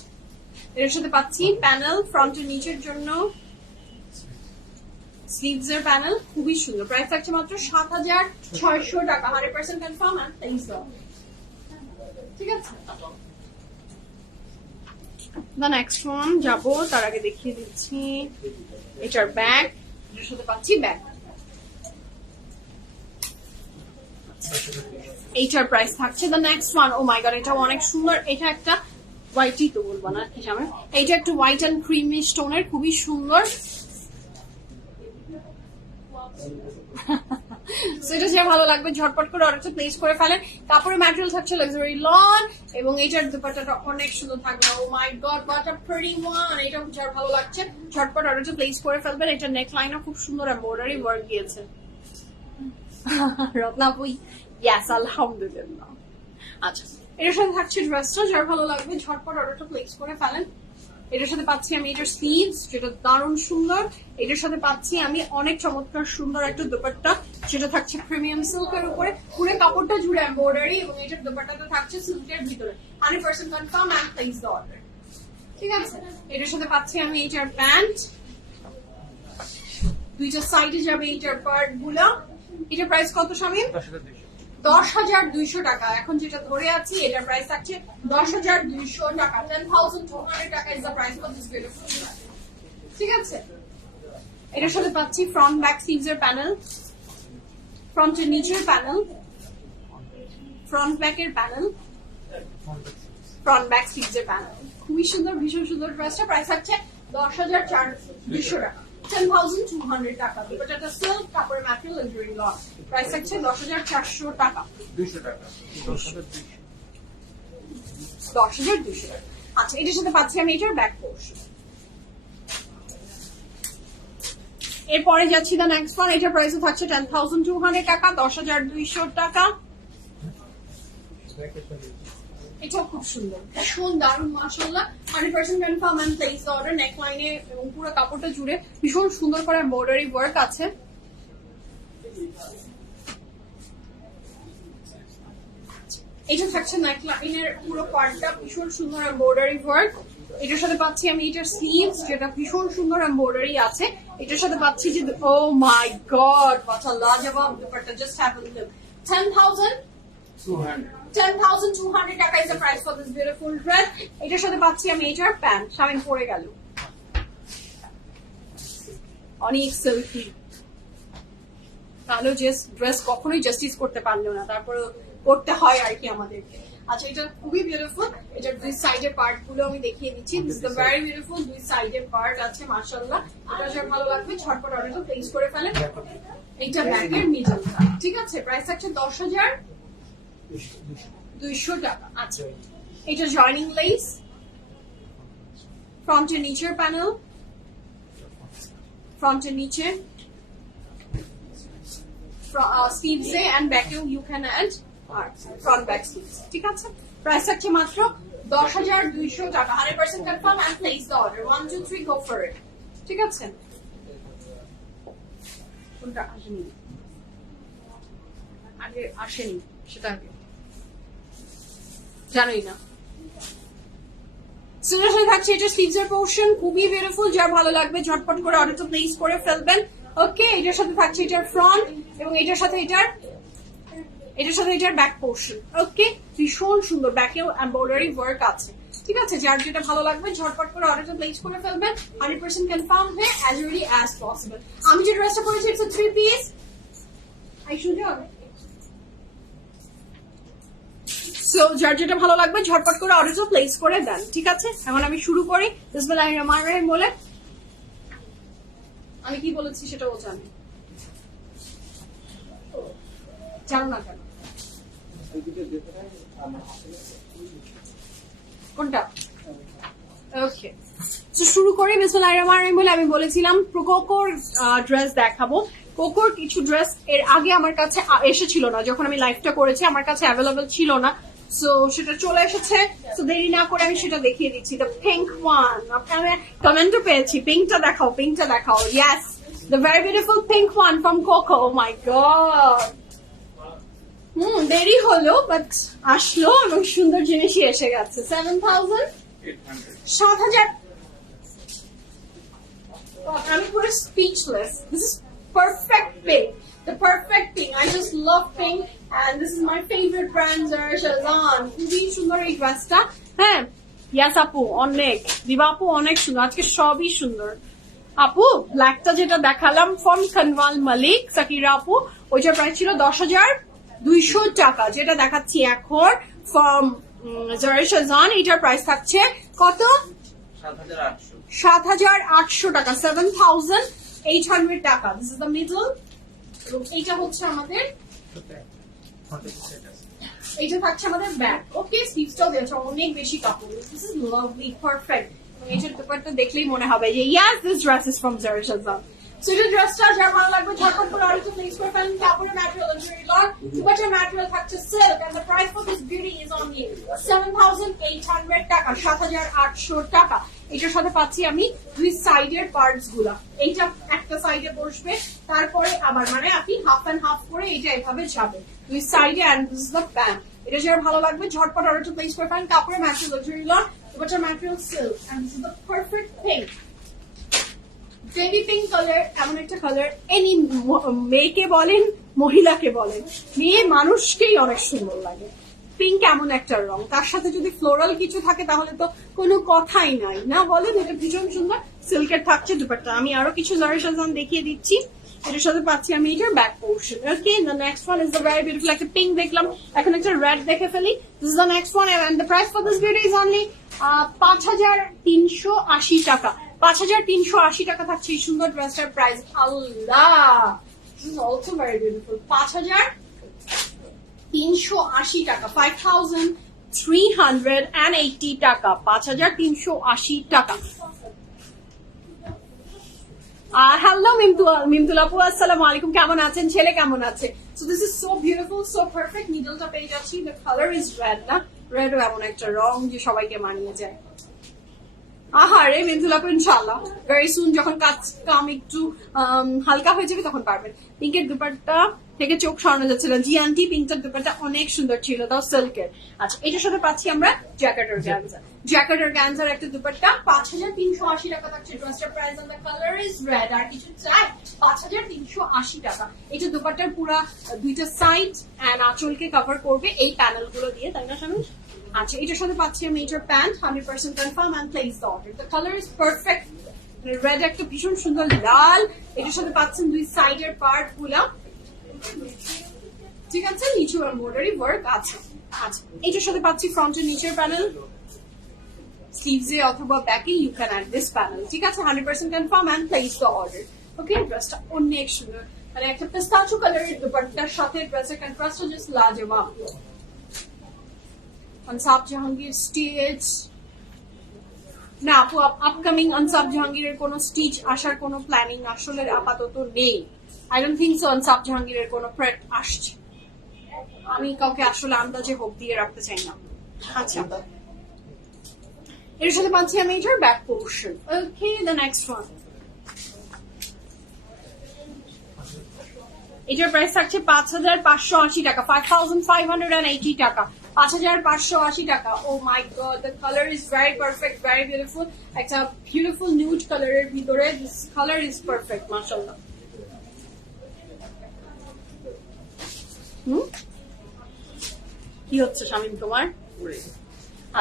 এটার সাথে পাচ্ছি প্যানেল ফ্রন্টের নিচের জন্য, স্লিভস এর প্যানেল খুবই সুন্দর। প্রাইস থাকছে মাত্র 7,600 টাকা। 100% confirm and place the order, ঠিক আছে? The next one যাবো, তার আগে দেখিয়ে দিচ্ছি এটার ব্যাগ, এটার সাথে পাচ্ছি ব্যাগ। এইটার প্রাইস থাকছে the next one, oh my god, এটা অনেক সুন্দর। এটা একটা হোয়াইটই তো বলবো না কি জানেন, এইটা একটা হোয়াইট এন্ড ক্রিমি স্টোনের, খুবই সুন্দর। সেটা যে ভালো লাগবে ঝটপট করে অর্ডারটা প্লেস করে ফেলেন। কাপড়ের ম্যাটেরিয়াল থাকছে লাক্সারি লন, এবং এটার দুপাট্টাটা অনেক সুন্দর থাকবে। Oh my god, what a pretty one. এটা যার ভালো লাগছে ঝটপট অর্ডারটা প্লেস করে ফেলবেন। এটা নেক লাইনও খুব সুন্দর এমব্রয়ডারি ওয়ার্ক দিয়েছে। রত্নাপুই, ইয়েস, আলহামদুলিল্লাহ। আচ্ছা, এটার সাথে থাকছে ড্রেসটা, যার ভালো লাগবে ঝটপট অর্ডারটা প্লেস করে ফেলেন। এটার সাথে পাচ্ছি আমি এটার স্লিভস, যেটা দারুণ সুন্দর। এটার সাথে পাচ্ছি আমি অনেক চমৎকার সুন্দর একটা দুপাট্টা, যেটা থাকছে প্রিমিয়াম সিল্কের উপরে, পুরো কাপড়টা জুড়ে এমব্রয়ডারি, এবং এটার দুপাট্টাটা থাকছে সিল্কের ভিতরে। 100% confirm and place the order, ঠিক আছে? এটার সাথে পাচ্ছি আমি এটার প্যান্ট, দুইটা সাইডে যাবে এটার পার্ট গুলা। এটার প্রাইস কত শামিম? 10,200 টাকা। এখন যেটা ধরে আছি এটার প্রাইস থাকছে 10,200 টাকা। 10,200 টাকা is the price for this beautiful dress, ঠিক আছে? এটার সাথে পাচ্ছি ফ্রন্ট ব্যাক স্লিভস এর প্যানেল, ফ্রন্টের নিচের প্যানেল, ফ্রন্ট ব্যাক এর প্যানেল, ফ্রন্ট ব্যাক স্লিভস এর প্যানেল, খুবই সুন্দর, ভীষণ সুন্দর ড্রেসটা। প্রাইস থাকছে 10,200 টাকা। 10,200 টাকা। দুপাট্টাটা সিল্ক, কাপড়ের ম্যাটেরিয়াল লাক্সারি লন। প্রাইস থাকছে 10,400 টাকা। 200 টাকা। 10,200 টাকা। আচ্ছা, এটার সাথে পাচ্ছি আমি এটার ব্যাক পোর্শন। এরপরে যাচ্ছি দ্য নেক্সট ওয়ান, এটার প্রাইসও থাকছে 10,200 টাকা। 10,200 টাকা। এটাও খুব সুন্দর, ভীষণ দারুণ, মাশাআল্লাহ। 100% confirm and place the order. Neck লাইনে এবং পুরো কাপড়টা জুড়ে ভীষণ সুন্দর করে এমব্রয়ডারি ওয়ার্ক আছে। এটা থাকছে নেক লাইনের পুরো পার্টটা ভীষণ সুন্দর এমব্রয়ডারি ওয়ার্ক। এটার সাথে পাচ্ছি আমি এটার স্লিভস, যেটা ভীষণ সুন্দর এমব্রয়ডারি আছে। এটার সাথে পাচ্ছি যে oh my god, what a লাজবাব dupatta, just have a look. 10,200 টাকা is the price for this beautiful dress. এটার সাথে পাচ্ছি আমি এটার প্যান্ট, শামিন পরে গেল, অনেক সিল্কি। তাহলে যে ড্রেস কখনোই জাস্টিস করতে পারলো না, তারপরে করতে হয় আর কি আমাদেরকে। আচ্ছা, এটা খুবই বিউটিফুল। এটার দুই সাইডের পার্ট গুলো আমি দেখিয়ে দিচ্ছি। This is the very beautiful. দুই সাইডের পার্ট আছে, মাশাআল্লাহ। এটা যার ভালো লাগবে ঝটপট অর্ডারটা প্লেস করে ফেলেন। এইটা ব্যাকের মিডলটা, ঠিক আছে? প্রাইস থাকছে 10,200 টাকা। আচ্ছা, এটা জয়নিং লেস, ফ্রন্টের নিচের প্যানেল, ফ্রন্টের নিচে স্লিভসে এন্ড ব্যাকেও you can add front back sleeves, ঠিক আছে? প্রাইস থাকছে মাত্র 10,200 টাকা। 100% confirm and place the order. 1 2 3 go for it, ঠিক আছে? কোনটা আসেনি, আগে আসেনি সেটা আগে জানোই না। সিরিয়াসলি থাকছে এটা স্লিভস এর পোর্শন, খুবই বিউটিফুল, যার ভালো লাগবে ঝটপট করে অর্ডারটা প্লেস করে ফেলবেন। ওকে, এটার সাথে থাকছে এটার ফ্রন্ট এবং এটার সাথে এটার ব্যাক পোর্শন। ওকে, ভীষণ সুন্দর, ব্যাকেও এমব্রয়ডারি ওয়ার্ক আছে। ঠিক আছে, যার যেটা ভালো লাগবে ঝটপট করে অর্ডারটা প্লেস করে ফেলবেন, 100% কনফার্ম হয়ে অ্যাজ আর্লি অ্যাজ পসিবল। আমি যে ড্রেসটা পরেছি it's 3 piece. I should so যার যেটা ভালো লাগবে ঝটপট করে অর্ডারটা প্লেস করে দেন। ঠিক আছে, এখন আমি শুরু করি। বিসমিল্লাহির রহমানির রহিম বলে। আমি কি বলেছি সেটাও জানি, জানো না কেন? কোনটা? ওকে, শুরু করি। বিসমিল্লাহির রহমানির রহিম বলে আমি বলেছিলাম কোকোর ড্রেস দেখাবো। কোকোর কিছু ড্রেস এর আগে আমার কাছে এসেছিল না, যখন আমি লাইভটা করেছি আমার কাছে অ্যাভেলেবল ছিল না, সো সেটা চলে এসেছে। তো দেরি না করে আমি সেটা দেখিয়ে দিচ্ছি। দ্য পিঙ্ক ওয়ান, আপনারা কমেন্টও পেয়েছি, পিঙ্কটা দেখাও, পিঙ্কটা দেখাও। Yes, the very beautiful pink one from Coco. Oh my god, দেরি হলো বাট আসলো এবং সুন্দর জিনিসই এসে গেছে। 7,000 আমি পুরো speechless. This is perfect pink, the perfect pink. I just love pink and this is my favorite brand, Zara Shazan. খুবই সুন্দর এই ড্রেসটা। হ্যাঁ, ইয়াস আপু, অনেক দিবা আপু, অনেক সুন্দর, আজকে সবই সুন্দর। আপু ব্ল্যাকটা যেটা দেখালাম ফ্রম কনওয়াল মালিক সাকিরা আপু, ওইটার প্রাইস ছিল 10,200 টাকা। যেটা দেখাচ্ছি এখন ফ্রম Zara Shazan, এটার প্রাইস থাকছে কত? 7,800 টাকা, 7,800 টাকা। দিস ইজ দ্য মিডল এবং এইটা হচ্ছে আমাদের, এইটা থাকছে আমাদের ব্যাক। ওকে, স্লিভসটাও দিয়েছে, অনেক বেশি কাপড়। This is lovely, perfect. এইটার ব্যাপারটা দেখলেই মনে হবে যে yes, this dress is from Zara Shazan। So এই ড্রেসটা যার ভালো লাগবে ঝটপট করে অর্ডার প্লেস করে ফেলুন। কাপড়ের ম্যাটেরিয়াল ইজ ভেরি লং, দুপাটার ম্যাটেরিয়াল থাকছে silk and the price for this beauty is only 7,800 টাকা, 7,800 টাকা। এটার সাথে পাচ্ছি আমি দুই সাইডের পার্টস গুলা। এইটা একটা সাইডে বসবে, তারপরে আবার মানে আপনি হাফ এন্ড হাফ করে এইটা এভাবে যাবে দুই সাইডে, and this is the pant. এটা যার ভালো লাগবে ঝটপট অর্ডার প্লেস করে ফেলুন। কাপড়ের ম্যাটেরিয়াল ইজ ভেরি লং, দুপাটার material silk and this is the perfect pink. Baby pink colour এমন একটা কালার, এনি মেয়েকে বলেন মহিলাকে বলেন, মেয়ে মানুষকেই অনেক সুন্দর লাগে। পিঙ্ক এমন একটা রং, তার সাথে যদি ফ্লোরাল কিছু থাকে তাহলে তো কোনো কথাই নাই, না বলেন? এটা ভীষণ সুন্দর, সিল্কের থাকছে দুপাট্টা। আমি আরো কিছু Zara Shazan দেখিয়ে দিচ্ছি। এটার সাথে পাচ্ছি আমি এটার back portion. Okay, the next one is the very beautiful. একটা পিঙ্ক দেখলাম, এখন একটা রেড দেখে ফেলি। This is the next one and the price for this beauty is only 5,380 টাকা। 5,380 টাকা থাকছে এই সুন্দর ড্রেসটার প্রাইস। আল্লাহ, this is also very beautiful. 5,380 টাকা, 5,380 টাকা, 5,380 টাকা। হ্যালো মিমতুল আপু, আসসালামু আলাইকুম, কেমন আছেন? ছেলে কেমন আছে? So this is so beautiful, so perfect. নিডলটা পেয়ে যাচ্ছি, দ্য কালার ইজ রেড। না, রেডও এমন একটা রং যে সবাইকে মানিয়ে যায়। আহারে মিমতুল আপু, ইনশাআল্লাহ ভেরি সুন যখন কাম একটু হালকা হয়ে যাবে তখন পারবেন। পিঙ্কের দুপাট্টা থেকে চোখ সরানো যাচ্ছে না। জি আন্টি, পিঙ্কটার দুপাট্টা অনেক সুন্দর ছিল, তাও সিল্কের। আচ্ছা, এটার সাথে পাচ্ছি আমরা জ্যাকেট অর্গানজা। জ্যাকেট অর্গানজার একটা দুপাট্টা, 5,380 টাকা থাকছে ড্রেসটার price. And the colour is red. আর কিছু চাই? 5,380 টাকা। এটা দুপাট্টার পুরা দুইটা সাইড এন্ড আঁচলকে কভার করবে এই প্যানেল গুলো দিয়ে, তাই না শামিম? আচ্ছা, এটার সাথে পাচ্ছি আমি এটার pant, 100% confirm and place the order. The colour is perfect, red একটা ভীষণ সুন্দর লাল। এটার সাথে পাচ্ছেন দুই সাইডের পার্ট গুলা, ঠিক আছে, নিচে এমব্রয়ডারি ওয়ার্ক আছে। আচ্ছা, এটার সাথে পাচ্ছি ফ্রন্টের নিচের প্যানেল, স্লিভসে অথবা ব্যাকে you can add this panel. ঠিক আছে, 100% confirm and place the order. Okay, ড্রেসটা অনেক সুন্দর, মানে একটা পিস্তাচিও কালারের দুপাট্টার সাথে ড্রেসের কন্ট্রাস্টটা জাস্ট লাজবাব। আনসাব জাহাঙ্গীর স্টিচ না আপু, আপকামিং আনসাব জাহাঙ্গীরের কোনো স্টিচ আসার কোনো প্ল্যানিং আসলে আপাতত নেই। আই ডোন্ট থিঙ্ক সো আনসাব জাহাঙ্গীরের কোনো প্রোডাক্ট আসছে। আমি কাউকে আসলে আন্দাজে হোপ দিয়ে রাখতে চাই না। আচ্ছা, এর সাথে পাচ্ছি আমি এটার back portion. Okay, the next one এটার প্রাইস থাকছে 5,580 টাকা, 5,580 টাকা, 5,580 টাকা। Oh my god, the colour is very perfect, very beautiful. একটা বিউটিফুল নিউড কালারের ভিতরে দিস কালার ইজ পারফেক্ট, মাশাআল্লাহ। কি হচ্ছে শামিম তোমার?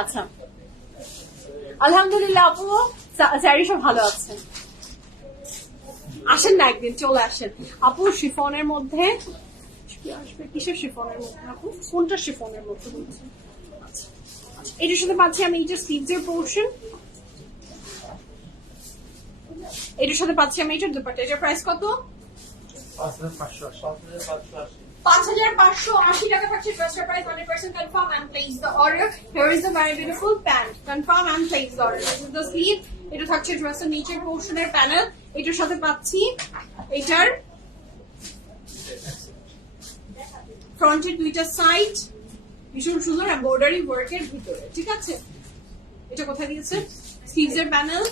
আচ্ছা, আলহামদুলিল্লাহ আপু, স্যারি সব ভালো আছেন। আসেন না একদিন, চলে আসেন আপু। শিফনের মধ্যে আসবে, কিসের শিফনের মধ্যে আপু? কোনটা শিফনের মধ্যে বলছেন? আচ্ছা, এটার সাথে পাচ্ছি আমি এই যে স্লিভসের পোর্শন, এটার সাথে পাচ্ছি আমি এটার দুপাট্টা। এটার প্রাইস কত? 5,580 টাকা থাকছে ড্রেসটার price. 100% confirm and place the order. Here is a very beautiful pant. Confirm and place the order. This is the sleeve. এটা থাকছে ড্রেসের নিচের পোর্শনের প্যানেল। এটার সাথে পাচ্ছি এটার ফ্রন্টের দুইটা সাইড ভীষণ সুন্দর এমব্রয়ডারি ওয়ার্কের ভিতরে, ঠিক আছে? এটা কোথায় দিয়েছে? স্লিভস এর প্যানেল,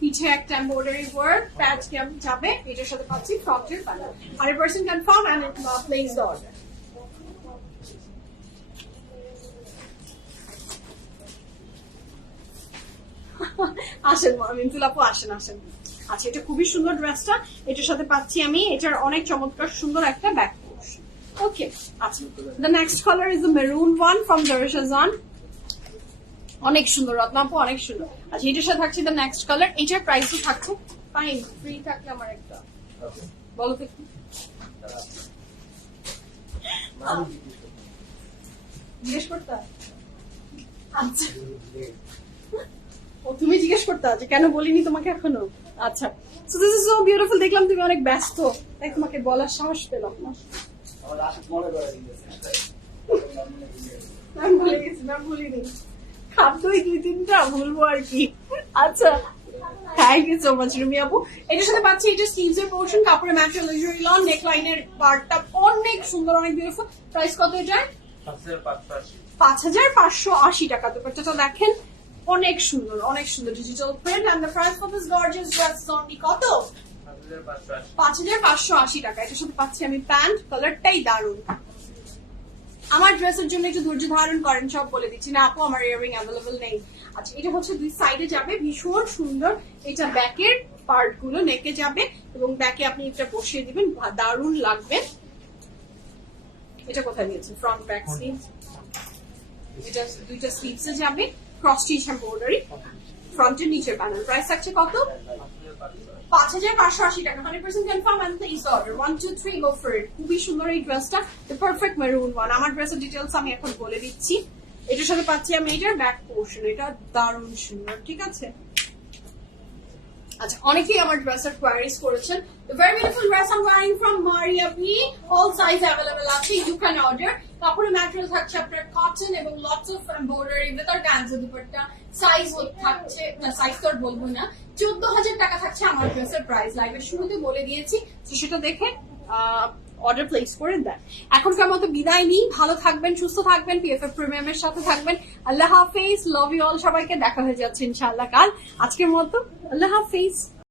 পিছে একটা এমব্রয়ডারি ওয়ার্ক, প্যাচ যাবে। এটার সাথে পাচ্ছি ফ্রন্টের panel. 100% confirm and place the order. আসেন মিন্টুল আপু, আসেন আসেন। আচ্ছা, এটা খুবই সুন্দর ড্রেসটা। এটার সাথে পাচ্ছি আমি এটার অনেক চমৎকার সুন্দর একটা ব্যাক পোর্শন। ওকে, আচ্ছা, the next colour is the maroon one from দরশাজান। অনেক সুন্দর রত্না আপু, অনেক সুন্দর। আচ্ছা, এটার সাথে থাকছে দ্য নেক্সট কালার। এটার প্রাইসও থাকছে ফাইন। ফ্রি থাকলে আমার একটা বলো তো কি জিজ্ঞেস করতে। আচ্ছা, ও তুমি জিজ্ঞেস করতে যে কেন বলিনি তোমাকে এখনো। আচ্ছা, so this is so beautiful. দেখলাম তুমি অনেক ব্যস্ত, তাই তোমাকে বলার সাহস পেলাম না। আমি ভুলে গেছি, না ভুলিনি, খাদ্যই 2-3টা বলবো আর কি। আচ্ছা, thank you so much Rumi আপু। এটার সাথে পাচ্ছি এটা স্লিভস এর পোর্শন, কাপড়ের ম্যাটেরিয়াল লাক্সারি লন, নেক লাইনের পার্টটা অনেক সুন্দর, অনেক বিউটিফুল। প্রাইস কত এটার? 5,580 টাকা। দুপাট্টাটা দেখেন, অনেক সুন্দর, অনেক সুন্দর digital print. And the price for this gorgeous dress is only কত? 5,580 টাকা। এটার সাথে পাচ্ছি আমি প্যান্ট, কালারটাই দারুণ। আমার ড্রেসের জন্য একটু ধৈর্য ধারণ করেন, সব বলে দিচ্ছি না আপু, আমার ইয়াররিং অ্যাভেলেবল নেই। আচ্ছা, এটা হচ্ছে দুই সাইডে যাবে, ভীষণ সুন্দর। এটা ব্যাকের পার্ট গুলো নেকে যাবে এবং ব্যাকে আপনি এটা বসিয়ে দিবেন, দারুণ লাগবে। এটা কোথায় দিয়েছে? Front back sleeve. এটা দুইটা স্লিভসে যাবে, ক্রস স্টিচ এমব্রয়ডারি, ফ্রন্টের নিচের প্যানেল। প্রাইস থাকছে কত? 5,580 টাকা। 100% confirm and place order. 1 2 3 go for it. খুবই সুন্দর এই ড্রেসটা, দ্য পারফেক্ট মেরুন ওয়ান। আমার ড্রেসের ডিটেইলস আমি এখন বলে দিচ্ছি। এটার সাথে পাচ্ছি আমি এটার ব্যাক পোর্শন, এটা দারুণ সুন্দর, ঠিক আছে? আচ্ছা, অনেকেই আমার ড্রেসের কোয়ারিজ করেছেন। The very beautiful dress I'm wearing from Maria B. All size available আছে, you can order. কাপড়ের ম্যাটেরিয়াল থাকছে আপনার কটন এবং lots of embroidery with organza dupatta. Size থাকছে না, সাইজ তো আর বলবো না। 14,000 টাকা থাকছে আমার ড্রেসের প্রাইস। লাইভের শুরুতে বলে দিয়েছি, তো সেটা দেখে অর্ডার প্লেস করে দেন। এখনকার মতো বিদায় নিই। ভালো থাকবেন, সুস্থ থাকবেন, পিএফএফ প্রিমিয়ামের সাথে থাকবেন। আল্লাহ হাফেজ, লাভ ইউ অল। সবাইকে দেখা হয়ে যাচ্ছে ইনশাআল্লাহ কাল। আজকের মতো আল্লাহ হাফেজ।